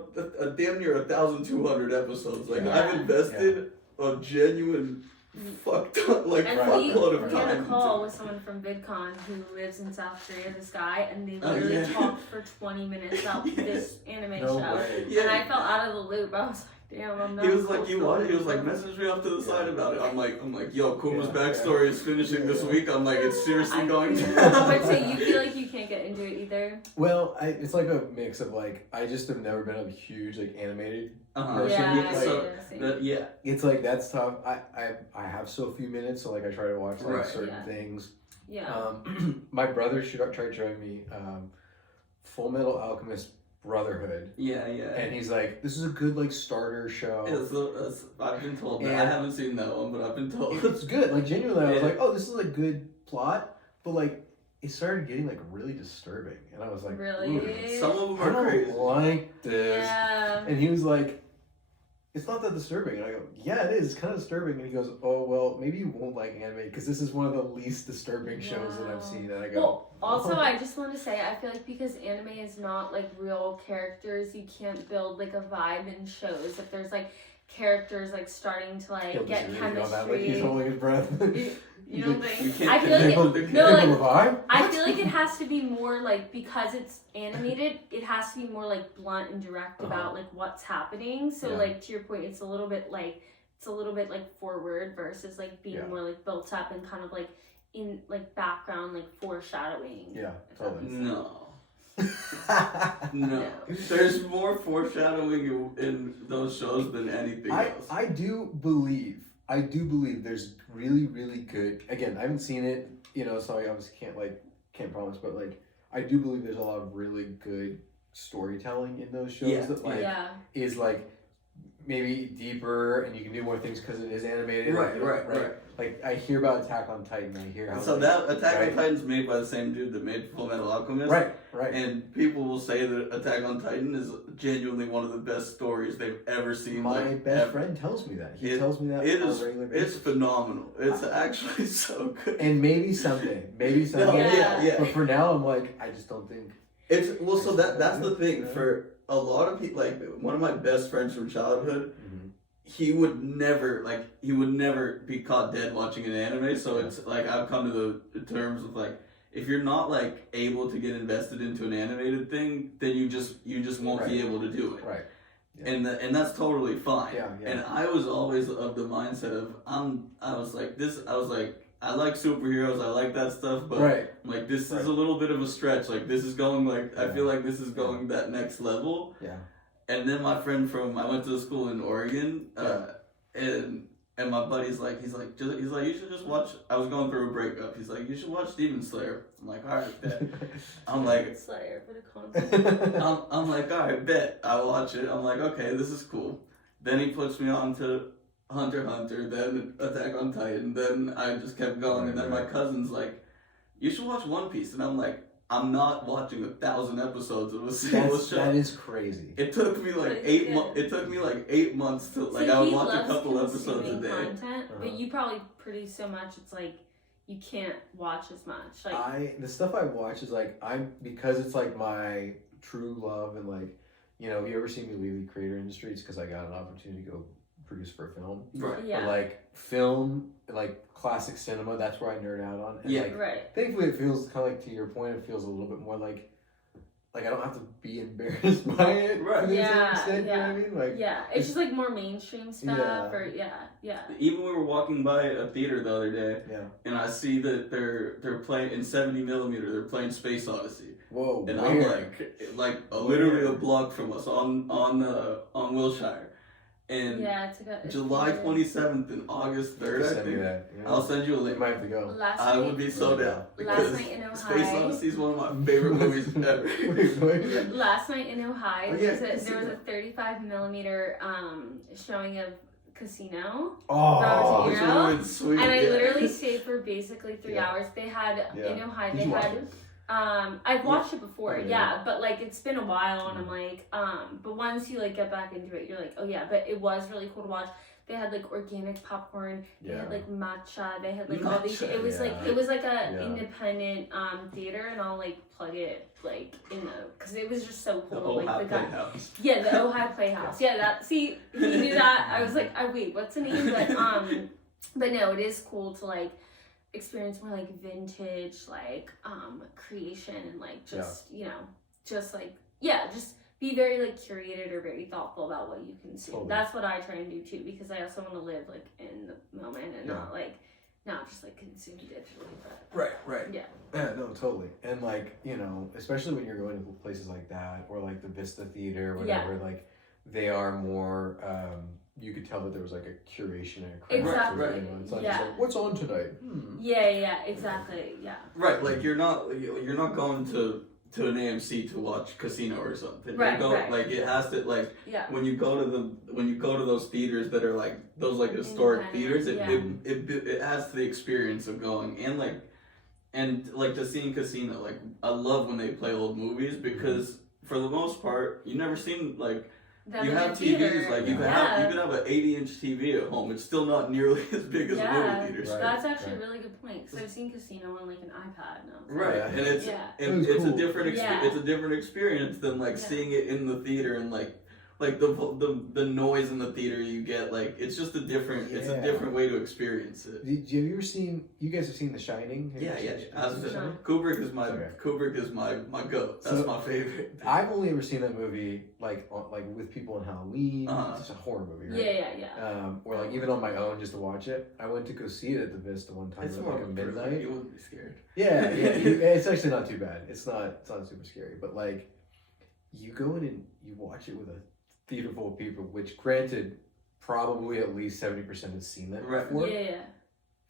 damn near 1,200 episodes. Like I've invested a genuine. Fucked up, like fuckload of time. We had a call with someone from VidCon who lives in South Korea, this guy, and they literally talked for 20 minutes about this anime show. And I felt out of the loop. I was like, damn, I'm not. He was like, you want? He was like, message me off to the side about it. I'm like, yo, Kuma's backstory is finishing this week. I'm like, it's seriously going down. But so you feel like you can't get into it either? Well, it's like a mix of like, I just have never been a huge like animated person. It's like that's tough. I have so few minutes, so like I try to watch like certain things. My brother tried showing me Full Metal Alchemist Brotherhood. And he's like, this is a good like starter show. I've been told that. I haven't seen that one, but I've been told it's good. Like genuinely, I was like, oh, this is a good plot, but like it started getting like really disturbing, and I was like, really? Some of them are crazy. Like this. And he was like, it's not that disturbing. And I go, yeah, it is. It's kind of disturbing. And he goes, oh, well, maybe you won't like anime because this is one of the least disturbing shows that I've seen. And I go, well, also, I just want to say, I feel like because anime is not like real characters, you can't build like a vibe in shows. If there's like characters like starting to like get chemistry. That, like he's holding his breath. You don't think? I feel like I feel like it has to be more like, because it's animated, it has to be more like blunt and direct about like what's happening. So like to your point, it's a little bit like forward versus like being more like built up and kind of like in like background, like foreshadowing. Yeah, totally. No. No. There's more foreshadowing in those shows than anything else. I do believe there's really, really good. Again, I haven't seen it, so I obviously can't promise, but like I do believe there's a lot of really good storytelling in those shows that is like maybe deeper and you can do more things because it is animated. Right. Like I hear about Attack on Titan. I hear how that Attack on Titan's made by the same dude that made Full Metal Alchemist. Right. And people will say that Attack on Titan is genuinely one of the best stories they've ever seen. My best friend tells me that. He tells me that on a regular basis. It's phenomenal. It's actually so good. And maybe someday. Yeah. But for now, I'm like, I just don't think. It's well. So that's the thing for a lot of people. Like one of my best friends from childhood. He would never be caught dead watching an anime. So it's like I've come to the terms of like, if you're not like able to get invested into an animated thing, then you just won't be able to do it. Right. Yeah. And that's totally fine. Yeah. And I was always of the mindset of I was like I like superheroes, I like that stuff, but I'm like this is a little bit of a stretch. Like this is going I feel like this is going that next level. Yeah. And then my friend I went to the school in Oregon, and my buddy's like, he's like, you should just watch. I was going through a breakup. He's like, you should watch Demon Slayer. I'm like, all right, bet. I'm like, Slayer for the concept. I'm like, all right, bet. I watch it. I'm like, okay, this is cool. Then he puts me on to Hunter x Hunter, then Attack on Titan. Then I just kept going, and then my cousin's like, you should watch One Piece, and I'm like, I'm not watching 1,000 episodes of a single show. That is crazy. It took me like 8 months. It took me like 8 months to like. I would watch a couple episodes a day. Content, but you probably produce so much. It's like you can't watch as much. Like the stuff I watch is like because it's like my true love and like if you ever see me leave the creator industry, it's because I got an opportunity to go produce for a film. Right. Yeah. But like film, like classic cinema, that's where I nerd out on. And thankfully it feels kind of like, to your point, it feels a little bit more like I don't have to be embarrassed by it. Right. Extent, you know what I mean? Like, it's just like more mainstream stuff Even we were walking by a theater the other day and I see that they're playing in 70mm, they're playing Space Odyssey. Whoa. And I'm like literally a block from us on Wilshire. And July 27th and August 3rd, I think. I'll send you a link. You might have to go. I would be so down. Last night in Ohio. Space Odyssey is one of my favorite movies ever. Last night in Ohio, there was a 35mm showing of Casino. Oh, Robert De Niro. Sweet. And I literally stayed for basically 3 hours. They had in Ohio. Did you watch it? I've watched it before, but like it's been a while, and I'm like, but once you like get back into it, you're like, oh yeah, but it was really cool to watch. They had like organic popcorn, they had like matcha, they had like all these. It was like a independent theater, and I'll like plug it like in because it was just so cool. The Ojai Playhouse. Yeah, the Ojai Playhouse. He knew that. I was like, wait, what's the name? But no, it is cool to like experience more like vintage like creation and like just just be very like curated or very thoughtful about what you consume. Totally. That's what I try and do too, because I also want to live like in the moment and not just like consume digitally. But right yeah no, totally. And like especially when you're going to places like that or like the Vista Theater or whatever, like they are more you could tell that there was like a curation and a craft. Exactly. It's not just like, what's on tonight? Yeah, exactly. Yeah. Right, like you're not going to an AMC to watch Casino or something. Right. Like it has to when you go to those theaters that are like those like historic theaters, it adds to the experience of going and to seeing Casino. Like I love when they play old movies because for the most part you never seen like them You in have the TVs, theater. like you can have an 80-inch TV at home. It's still not nearly as big as a movie theater. Right. That's actually a really good point because I've seen Casino on like an iPad now. Right, and it's cool. a different it's a different experience than like seeing it in the theater and like the noise in the theater you get, like it's just a different it's a different way to experience it. Have you ever seen? You guys have seen The Shining? Kubrick is my goat. That's my favorite. I've only ever seen that movie like with people on Halloween. It's a horror movie, right? Yeah. Or like even on my own just to watch it. I went to go see it at the Vista one time It's at more like a midnight. You wouldn't be scared. Yeah. It's actually not too bad. It's not super scary, but like you go in and you watch it with a theater full of people, which granted, probably at least 70% has seen that before. Yeah.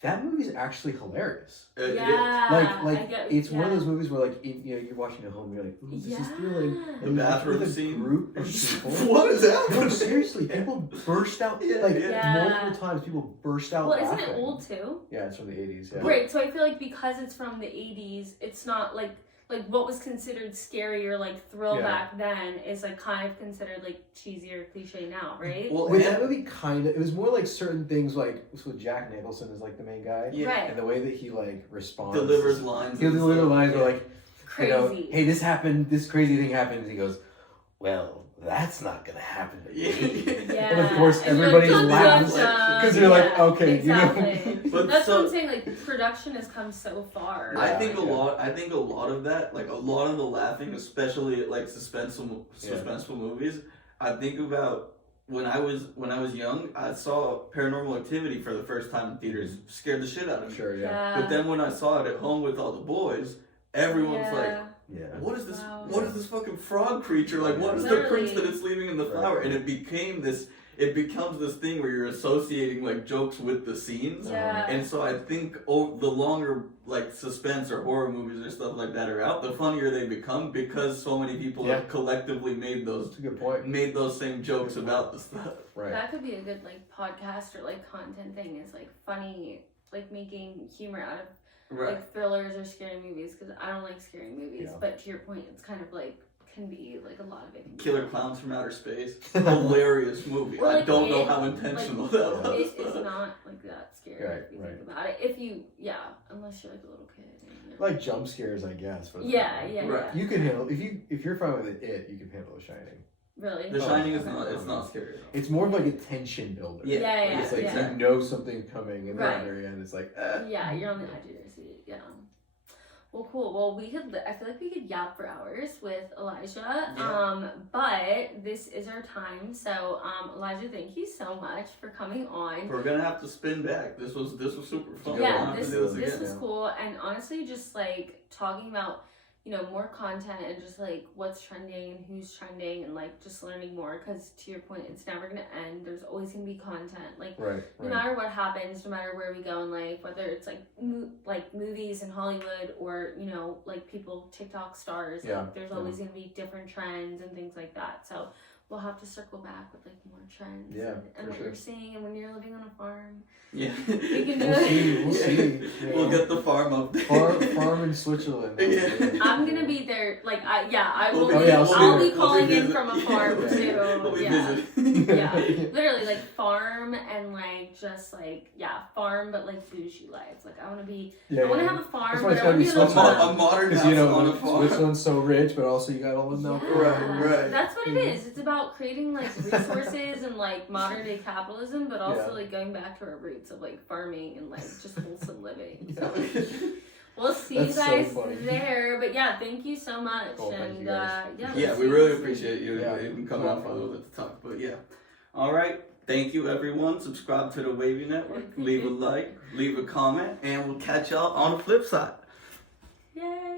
That movie's actually hilarious. Like it's one of those movies where like you're watching at home, you're like, ooh, this is thrilling. The bathroom scene. Group of people. What is that? No, seriously, people burst out multiple times. People burst out. Well, laughing. isn't it old too? Yeah, it's from the 80s. Yeah. Right. So I feel like because it's from the 80s, it's not like what was considered scary or like thrill back then is like kind of considered like cheesy or cliche now, right? Well, with that movie, it was more like certain things, like so Jack Nicholson is like the main guy, right? And the way that he like responds, delivers lines. He'll deliver lines where like, crazy. Hey, this happened. This crazy thing happened. And he goes, well, that's not gonna happen to me. And of course, everybody laughs because they're like, okay, exactly. But that's what I'm saying. Like production has come so far. I think a lot of that, like a lot of the laughing, especially at like suspenseful movies. I think about when I was young. I saw Paranormal Activity for the first time in theaters. Scared the shit out of me. Sure, But then when I saw it at home with all the boys, everyone's like, what is this? Wow. What is this fucking frog creature? Like, what is the prints that it's leaving in the flower? And it becomes this thing where you're associating like jokes with the scenes. And so I think the longer like suspense or horror movies or stuff like that are out, the funnier they become because so many people have collectively made those. That's a good point. Made those same jokes about the stuff. Right. That could be a good like podcast or like content thing. Is like funny, like making humor out of. Like thrillers or scary movies, because I don't like scary movies, but to your point, it's kind of like can be like a lot of it. Killer Clowns from Outer Space, hilarious movie. Or, like, I don't know how intentional that was. It's not like that scary if you think about it. If you, unless you're like a little kid. Like jump scares, I guess. Right. You can handle if you're fine with it. You can handle The Shining. Really? The Shining is not. It's not scary. It's more of like a tension builder. It's like you know something's coming, and then at the very end, it's like. Yeah, you're on the edge of your seat. Yeah. Well, cool. Well, I feel like we could yap for hours with Elijah. But this is our time. So, Elijah, thank you so much for coming on. We're gonna have to spin back. This was super fun. Yeah, this was cool. And honestly, just like talking about, more content and just like what's trending and who's trending and like just learning more, because to your point, it's never gonna end. There's always gonna be content, like no matter what happens, no matter where we go in life, whether it's like movies in Hollywood or like people TikTok stars, like there's always gonna be different trends and things like that. So we'll have to circle back with like more trends and what you're seeing, and when you're living on a farm. Yeah. We can do We'll see. We'll get the farm up there. Farm in Switzerland. I'm gonna be there. Like I will. I'll be calling in from a farm too. We'll be Literally like farm and like just like farm, but like bougie life. Like I want to be. I want to have a farm, but I want to be a modern house on a farm. Switzerland's so rich, but also you got all the milk. Right. That's what it is. It's about creating like resources and like modern day capitalism, but also like going back to our roots of like farming and like just wholesome living. So we'll see you guys there. But thank you so much. Cool, and we really appreciate you even coming out for a little bit to talk. But all right. Thank you, everyone. Subscribe to the Wavey Network. Leave a like, leave a comment, and we'll catch y'all on the flip side. Yay.